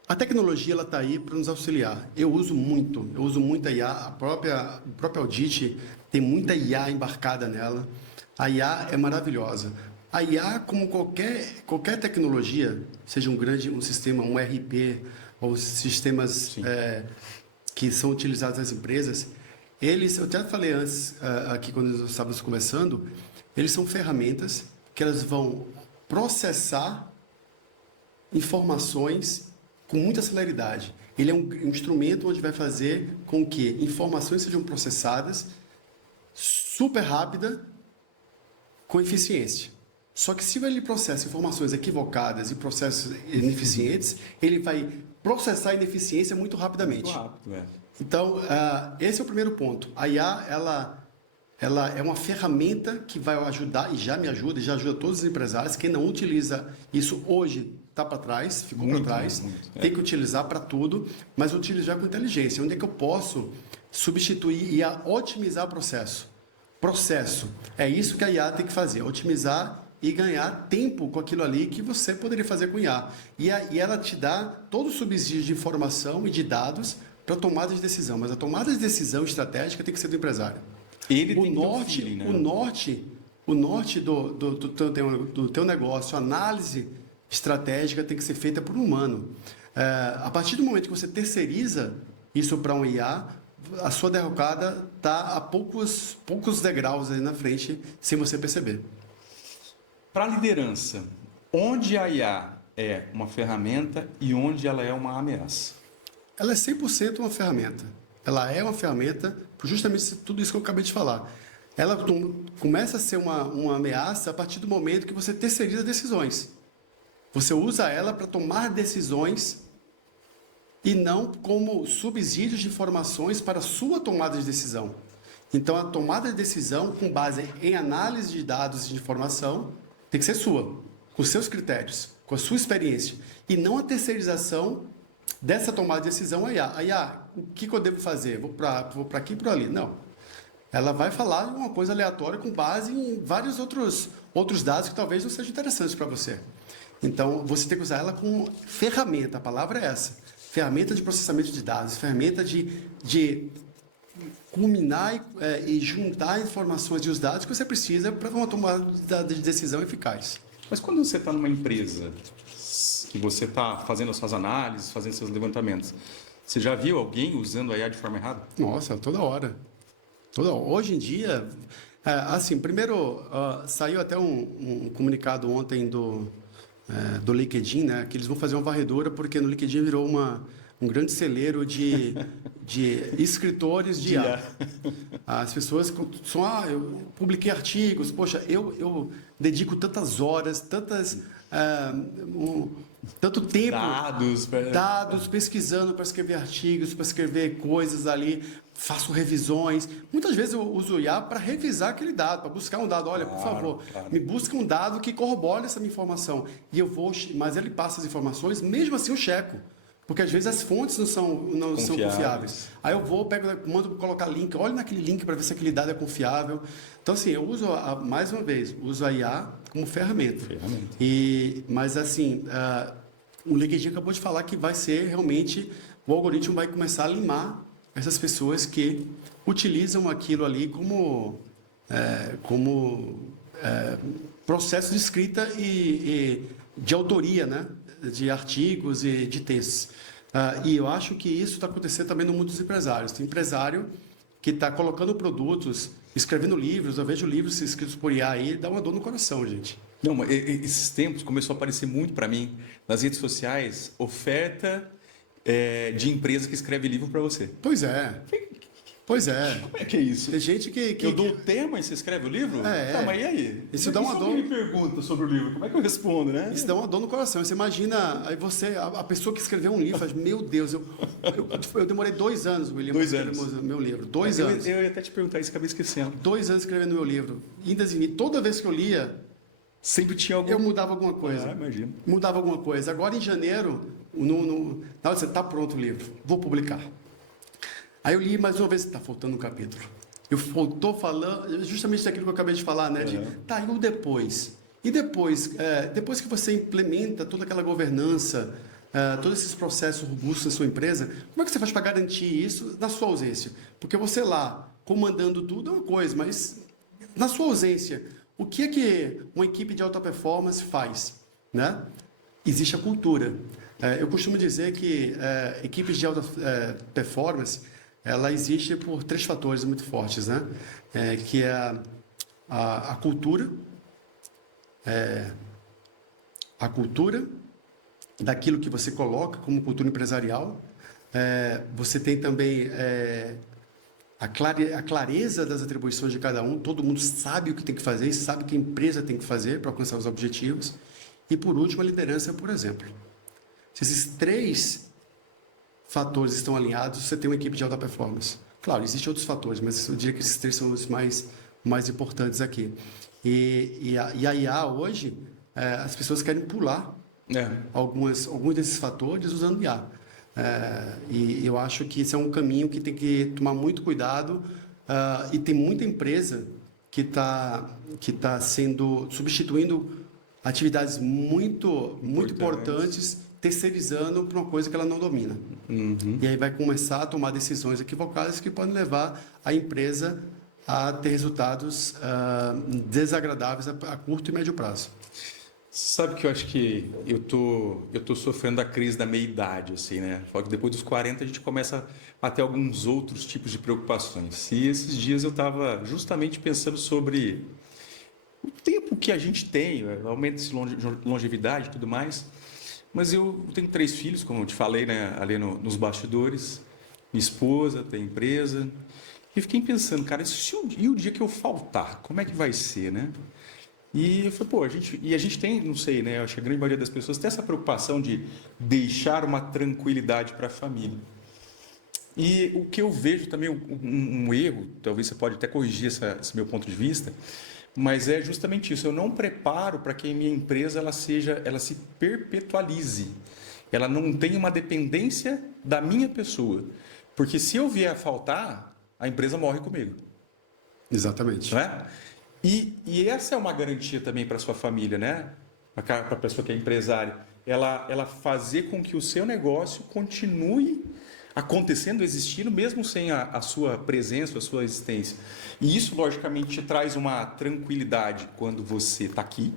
A tecnologia ela está aí para nos auxiliar. Eu uso muito a IA. O próprio Audit tem muita IA embarcada nela. A IA é maravilhosa. A IA, como qualquer tecnologia, seja um sistema, um ERP, ou sistemas que são utilizados nas empresas, eu até falei antes, aqui quando nós estávamos conversando, eles são ferramentas que elas vão processar informações com muita celeridade. Ele é um instrumento onde vai fazer com que informações sejam processadas super rápida, com eficiência. Só que se ele processa informações equivocadas e processos ineficientes, ele vai processar a ineficiência muito rapidamente. Muito rápido, Então, esse é o primeiro ponto. A IA, ela é uma ferramenta que vai ajudar, e já me ajuda, e já ajuda todos os empresários. Quem não utiliza isso hoje está para trás, ficou para trás. Tem que utilizar para tudo, mas utilizar com inteligência. Onde é que eu posso substituir e otimizar o processo? Processo. É isso que a IA tem que fazer, otimizar e ganhar tempo com aquilo ali que você poderia fazer com IA. E ela te dá todo o subsídio de informação e de dados para tomada de decisão. Mas a tomada de decisão estratégica tem que ser do empresário. Ele tem feeling, né? O norte do teu negócio, a análise estratégica tem que ser feita por um humano. A partir do momento que você terceiriza isso para um IA, a sua derrocada está a poucos degraus aí na frente, sem você perceber. Para a liderança, onde a IA é uma ferramenta e onde ela é uma ameaça? Ela é 100% uma ferramenta. Ela é uma ferramenta por justamente tudo isso que eu acabei de falar. Ela começa a ser uma ameaça a partir do momento que você terceiriza decisões. Você usa ela para tomar decisões e não como subsídios de informações para a sua tomada de decisão. Então, a tomada de decisão com base em análise de dados e de informação tem que ser sua, com seus critérios, com a sua experiência. E não a terceirização dessa tomada de decisão à IA. A IA, o que eu devo fazer? Vou para aqui e para ali. Não. Ela vai falar uma coisa aleatória com base em vários outros dados que talvez não sejam interessantes para você. Então, você tem que usar ela como ferramenta. A palavra é essa. Ferramenta de processamento de dados, ferramenta de culminar e juntar informações e os dados que você precisa para uma tomada de decisão eficaz. Mas quando você está numa empresa que você está fazendo as suas análises, fazendo seus levantamentos, você já viu alguém usando a IA de forma errada? Nossa, toda hora. Hoje em dia, assim, primeiro, saiu até um comunicado ontem do LinkedIn, né, que eles vão fazer uma varredura porque no LinkedIn virou um grande celeiro de escritores de IA. As pessoas são, eu publiquei artigos, poxa, eu dedico tantas horas, tanto tempo, dados pesquisando para escrever artigos, para escrever coisas ali, faço revisões. Muitas vezes eu uso o IA para revisar aquele dado, para buscar um dado. Olha, por favor, me busca um dado que corrobore essa minha informação. E mas ele passa as informações, mesmo assim eu checo. Porque às vezes as fontes não são confiáveis. Aí eu vou, mando colocar link, olha naquele link para ver se aquele dado é confiável. Então, assim, eu uso, mais uma vez, uso a IA como ferramenta. Mas, assim, o LinkedIn acabou de falar que vai ser realmente, o algoritmo vai começar a limar essas pessoas que utilizam aquilo ali como processo de escrita e de autoria, né? De artigos e de textos. E eu acho que isso está acontecendo também no mundo dos empresários. Tem empresário que está colocando produtos, escrevendo livros. Eu vejo livros escritos por IA aí, dá uma dor no coração, gente. Não, mas esses tempos começou a aparecer muito para mim nas redes sociais oferta de empresa que escreve livro para você. Pois é. Pois é. Como é que é isso? Tem gente que eu dou o tema e você escreve o livro? Tá, mas e aí? Isso dá uma dor. Se alguém me pergunta sobre o livro, como é que eu respondo, né? Isso dá uma dor no coração. Você imagina, aí a pessoa que escreveu um livro, faz, meu Deus, eu demorei 2 anos, William, para escrever meu livro. 2 anos. Eu ia até te perguntar isso, acabei esquecendo. 2 anos escrevendo meu livro. Toda vez que eu lia, sempre tinha algum... eu mudava alguma coisa. Imagino. Mudava alguma coisa. Agora, em janeiro, na hora você está pronto o livro, vou publicar. Aí eu li mais uma vez, está faltando um capítulo. Eu estou falando justamente daquilo que eu acabei de falar, né? E o depois? E depois, depois que você implementa toda aquela governança, todos esses processos robustos na sua empresa, como é que você faz para garantir isso na sua ausência? Porque você lá, comandando tudo é uma coisa, mas na sua ausência, o que é que uma equipe de alta performance faz? Né? Existe a cultura. Eu costumo dizer que equipes de alta performance, ela existe por 3 fatores muito fortes, né? Que é a cultura, a cultura daquilo que você coloca como cultura empresarial. Você tem também a clareza das atribuições de cada um. Todo mundo sabe o que tem que fazer e sabe o que a empresa tem que fazer para alcançar os objetivos. E, por último, a liderança, por exemplo. Se esses 3 fatores estão alinhados, você tem uma equipe de alta performance. Claro, existem outros fatores, mas eu diria que esses 3 são os mais importantes aqui. E a IA hoje, as pessoas querem pular alguns desses fatores usando IA. E eu acho que esse é um caminho que tem que tomar muito cuidado, e tem muita empresa que está substituindo atividades muito importantes, terceirizando para uma coisa que ela não domina. E aí vai começar a tomar decisões equivocadas que podem levar a empresa a ter resultados desagradáveis a curto e médio prazo. Sabe que eu acho que eu tô sofrendo a crise da meia-idade, assim, né? Só que depois dos 40 a gente começa a ter alguns outros tipos de preocupações. E esses dias eu estava justamente pensando sobre o tempo que a gente tem, aumento de longevidade e tudo mais. Mas eu tenho 3 filhos, como eu te falei, né, ali nos bastidores. Minha esposa tem empresa. E fiquei pensando, cara, e o dia que eu faltar, como é que vai ser, né? E eu falei, a gente tem, não sei, né? Acho que a grande maioria das pessoas tem essa preocupação de deixar uma tranquilidade para a família. E o que eu vejo também, um erro, talvez você pode até corrigir esse meu ponto de vista, mas é justamente isso. Eu não preparo para que a minha empresa ela se perpetualize. Ela não tenha uma dependência da minha pessoa. Porque se eu vier a faltar, a empresa morre comigo. Exatamente. Não é? E essa é uma garantia também para a sua família, né? Para a pessoa que é empresária. Ela fazer com que o seu negócio continue acontecendo, existindo, mesmo sem a sua presença, a sua existência. E isso, logicamente, te traz uma tranquilidade quando você está aqui.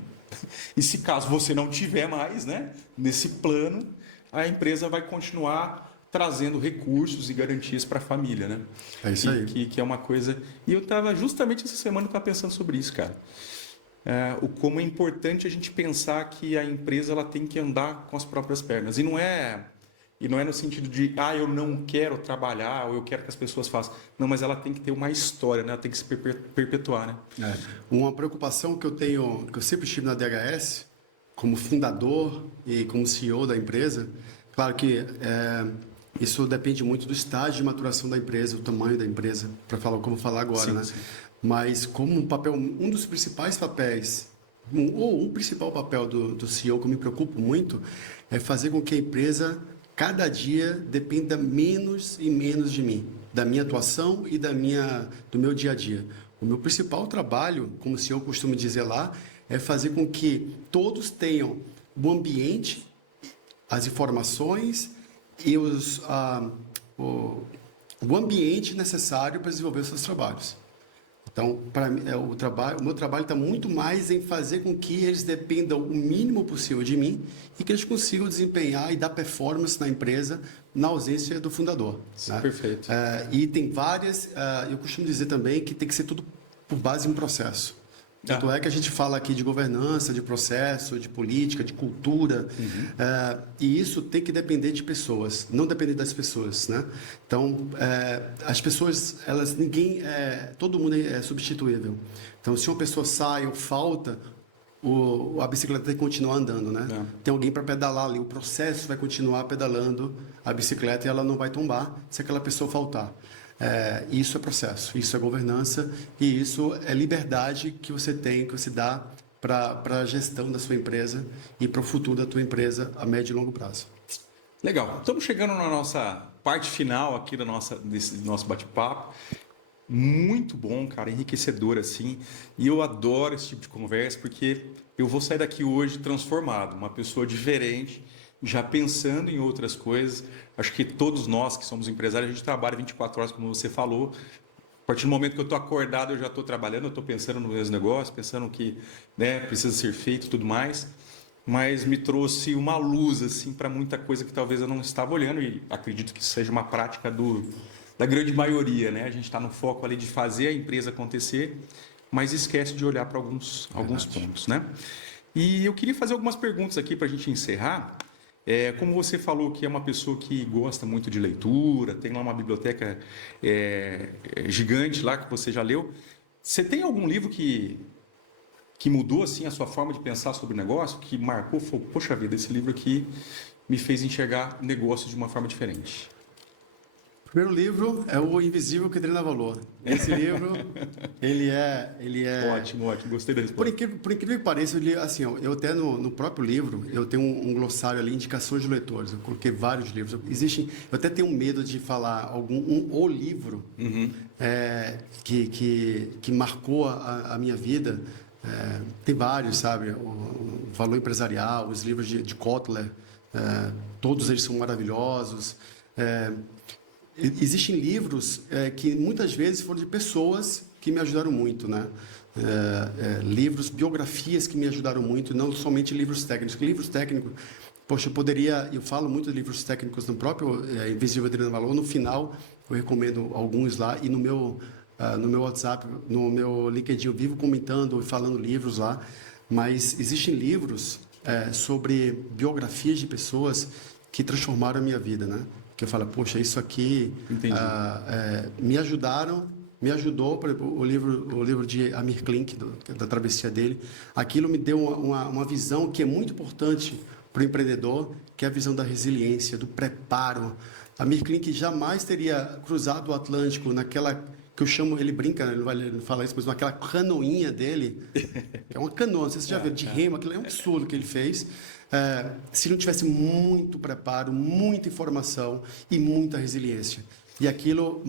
E se caso você não tiver mais, né, nesse plano, a empresa vai continuar trazendo recursos e garantias para a família, né? É isso aí. Que é uma coisa... E eu estava justamente essa semana pensando sobre isso, cara. Como é importante a gente pensar que a empresa ela tem que andar com as próprias pernas. E não é no sentido de, eu não quero trabalhar, ou eu quero que as pessoas façam. Não, mas ela tem que ter uma história, né? Ela tem que se perpetuar, né? Uma preocupação que eu tenho, que eu sempre tive na DHS, como fundador e como CEO da empresa, claro que isso depende muito do estágio de maturação da empresa, o tamanho da empresa, para falar como falar agora, sim, né? Sim. Mas como um dos principais papéis, um principal papel do CEO que eu me preocupo muito, é fazer com que a empresa cada dia dependa menos e menos de mim, da minha atuação e do meu dia a dia. O meu principal trabalho, como o senhor costuma dizer lá, é fazer com que todos tenham o ambiente, as informações e o o ambiente necessário para desenvolver os seus trabalhos. Então, para mim, o meu trabalho está muito mais em fazer com que eles dependam o mínimo possível de mim e que eles consigam desempenhar e dar performance na empresa na ausência do fundador. Né? Perfeito. E tem várias, eu costumo dizer também que tem que ser tudo por base em um processo. Tanto é que a gente fala aqui de governança, de processo, de política, de cultura, e isso tem que depender de pessoas, não depender das pessoas, né? Então, as pessoas, todo mundo é substituível. Então, se uma pessoa sai ou falta, a bicicleta tem que continuar andando, né? Tem alguém para pedalar ali, o processo vai continuar pedalando a bicicleta e ela não vai tombar se aquela pessoa faltar. Isso é processo, isso é governança e isso é liberdade que você tem, que você dá para a gestão da sua empresa e para o futuro da tua empresa a médio e longo prazo. Legal. Estamos chegando na nossa parte final aqui desse nosso bate-papo. Muito bom, cara, enriquecedor assim. E eu adoro esse tipo de conversa porque eu vou sair daqui hoje transformado, uma pessoa diferente, já pensando em outras coisas. Acho que todos nós que somos empresários, a gente trabalha 24 horas, como você falou. A partir do momento que eu estou acordado, eu já estou trabalhando, eu estou pensando nos meus negócios, pensando que, né, precisa ser feito e tudo mais. Mas me trouxe uma luz assim, para muita coisa que talvez eu não estava olhando e acredito que seja uma prática da grande maioria. Né? A gente está no foco ali de fazer a empresa acontecer, mas esquece de olhar para alguns pontos. Né? E eu queria fazer algumas perguntas aqui para a gente encerrar. Como você falou que é uma pessoa que gosta muito de leitura, tem lá uma biblioteca gigante lá que você já leu. Você tem algum livro que mudou assim a sua forma de pensar sobre o negócio, que marcou, falou, poxa vida, esse livro aqui me fez enxergar negócio de uma forma diferente? O primeiro livro é O Invisível que Treina Valor. Esse livro, ele é... Ótimo, gostei da resposta. Por incrível que pareça, eu até no próprio livro, eu tenho um glossário ali, indicações de leitores. Eu coloquei vários livros. Eu até tenho medo de falar o livro que marcou a minha vida. Tem vários, sabe? O Valor Empresarial, os livros de Kotler, todos eles são maravilhosos. Existem livros que muitas vezes foram de pessoas que me ajudaram muito, né? Livros, biografias que me ajudaram muito, não somente livros técnicos. Livros técnicos, poxa, eu falo muito de livros técnicos no próprio Invisível Treino Valor. No final, eu recomendo alguns lá e no meu WhatsApp, no meu LinkedIn, eu vivo comentando e falando livros lá. Mas existem livros sobre biografias de pessoas que transformaram a minha vida, né? Que eu falo, poxa, isso aqui me ajudou, por exemplo, o livro de Amir Klink, da travessia dele, aquilo me deu uma visão que é muito importante para o empreendedor, que é a visão da resiliência, do preparo. Amir Klink jamais teria cruzado o Atlântico naquela, que eu chamo, ele brinca, né? Ele não fala isso, mas naquela canoinha dele, que é uma canoa, não sei se você já viu, de remo, aquilo é um absurdo que ele fez. Se não tivesse muito preparo, muita informação e muita resiliência. E aquilo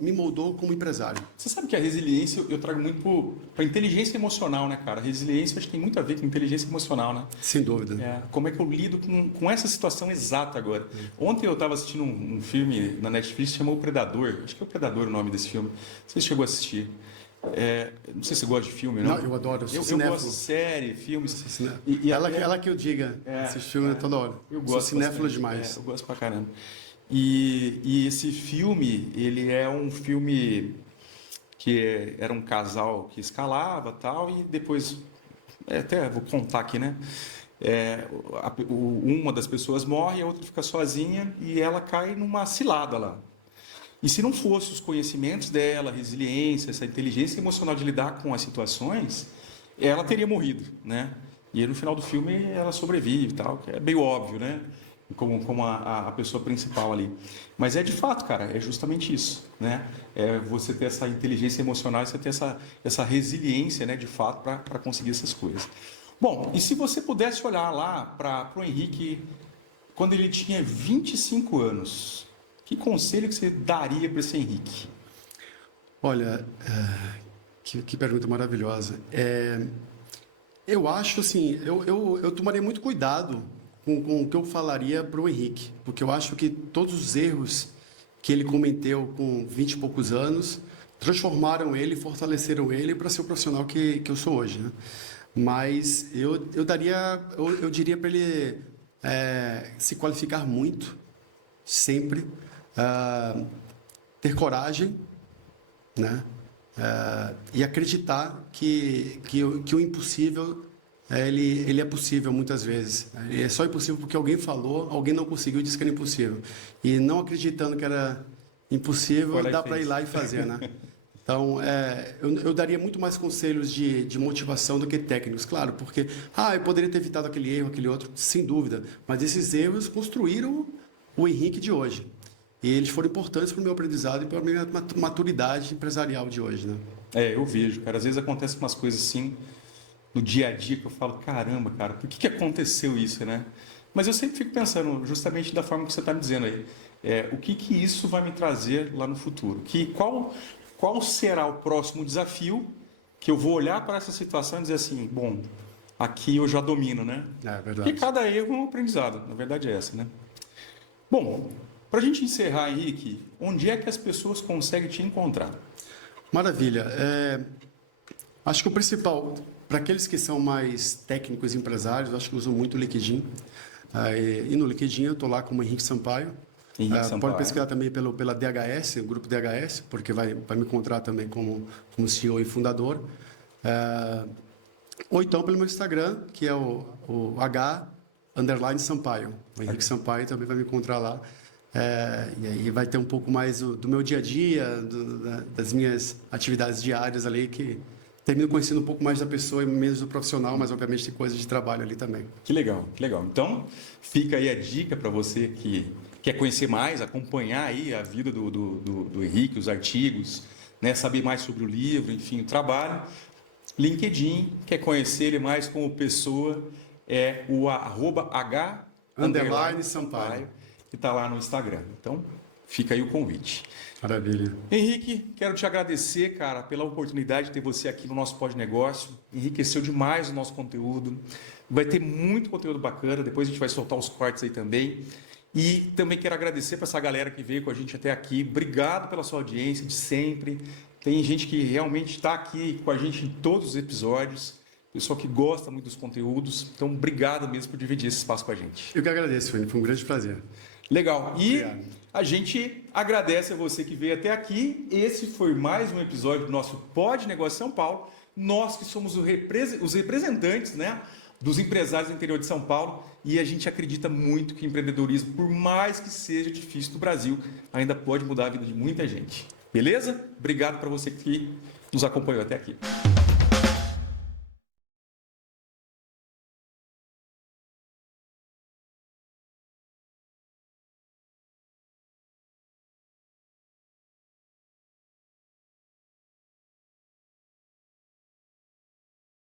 me moldou como empresário. Você sabe que a resiliência eu trago muito para inteligência emocional, né, cara? A resiliência acho que tem muito a ver com inteligência emocional, né? Sem dúvida. Como é que eu lido com essa situação exata agora? Ontem eu estava assistindo um filme na Netflix que chamou O Predador. Acho que é O Predador o nome desse filme. Não sei se chegou a assistir. Não sei se você gosta de filme, não? Não, eu adoro. Eu gosto de série, filmes. Ela que eu diga. Esses filmes toda hora. Eu gosto. Sou cinéfilo demais. Eu gosto pra caramba. E esse filme, ele é um filme que era um casal que escalava tal, e depois, até vou contar aqui, né? Uma das pessoas morre, a outra fica sozinha e ela cai numa cilada lá. E se não fosse os conhecimentos dela, a resiliência, essa inteligência emocional de lidar com as situações, ela teria morrido, né? E aí, no final do filme ela sobrevive e tal, que é meio óbvio, né? Como a pessoa principal ali. Mas de fato, cara, é justamente isso, né? Você ter essa inteligência emocional, você ter essa resiliência, né, de fato, para conseguir essas coisas. Bom, e se você pudesse olhar lá para o Henrique, quando ele tinha 25 anos, que conselho que você daria para esse Henrique? Olha, que pergunta maravilhosa. Eu acho assim, eu tomaria muito cuidado com o que eu falaria para o Henrique, porque eu acho que todos os erros que ele cometeu com 20 e poucos anos, transformaram ele, fortaleceram ele para ser o profissional que eu sou hoje, né? Mas eu diria para ele se qualificar muito, sempre, ter coragem, né? E acreditar que o impossível ele é possível muitas vezes. Ele é só impossível porque alguém falou, alguém não conseguiu e disse que era impossível. E não acreditando que era impossível, dá para ir lá e fazer, né? Então, eu daria muito mais conselhos de motivação do que técnicos, claro, porque eu poderia ter evitado aquele erro, aquele outro, sem dúvida, mas esses erros construíram o Henrique de hoje. E eles foram importantes para o meu aprendizado e para a minha maturidade empresarial de hoje, né? Eu vejo, cara, às vezes acontecem umas coisas assim no dia a dia que eu falo, caramba, cara, por que aconteceu isso, né? Mas eu sempre fico pensando justamente da forma que você está me dizendo aí, o que isso vai me trazer lá no futuro? Qual será o próximo desafio que eu vou olhar para essa situação e dizer assim, bom, aqui eu já domino, né? É verdade. E cada erro é um aprendizado, na verdade é essa, né? Bom, para a gente encerrar, Henrique, onde é que as pessoas conseguem te encontrar? Maravilha. Acho que o principal, para aqueles que são mais técnicos e empresários, acho que usam muito o LinkedIn. E no LinkedIn eu estou lá como Henrique Sampaio. Pode pesquisar também pela DHS, o grupo DHS, porque vai me encontrar também como CEO e fundador. Ou então pelo meu Instagram, que é o H_Sampaio. O Henrique Sampaio também vai me encontrar lá. E aí vai ter um pouco mais do meu dia a dia, das minhas atividades diárias ali, que termino conhecendo um pouco mais da pessoa e menos do profissional, mas obviamente tem coisas de trabalho ali também. Que legal, que legal. Então, fica aí a dica para você que quer conhecer mais, acompanhar aí a vida do Henrique, os artigos, né, saber mais sobre o livro, enfim, o trabalho. LinkedIn, quer conhecer ele mais como pessoa, é o @H_Sampaio, que está lá no Instagram. Então, fica aí o convite. Maravilha. Henrique, quero te agradecer, cara, pela oportunidade de ter você aqui no nosso Pod Negócio. Enriqueceu demais o nosso conteúdo. Vai ter muito conteúdo bacana, depois a gente vai soltar os cortes aí também. E também quero agradecer para essa galera que veio com a gente até aqui. Obrigado pela sua audiência de sempre. Tem gente que realmente está aqui com a gente em todos os episódios. Pessoal que gosta muito dos conteúdos. Então, obrigado mesmo por dividir esse espaço com a gente. Eu que agradeço, Felipe. Foi um grande prazer. Legal. E obrigado. A gente agradece a você que veio até aqui. Esse foi mais um episódio do nosso Pod Negócio São Paulo. Nós que somos os representantes, né, dos empresários do interior de São Paulo. E a gente acredita muito que o empreendedorismo, por mais que seja difícil no Brasil, ainda pode mudar a vida de muita gente. Beleza? Obrigado para você que nos acompanhou até aqui.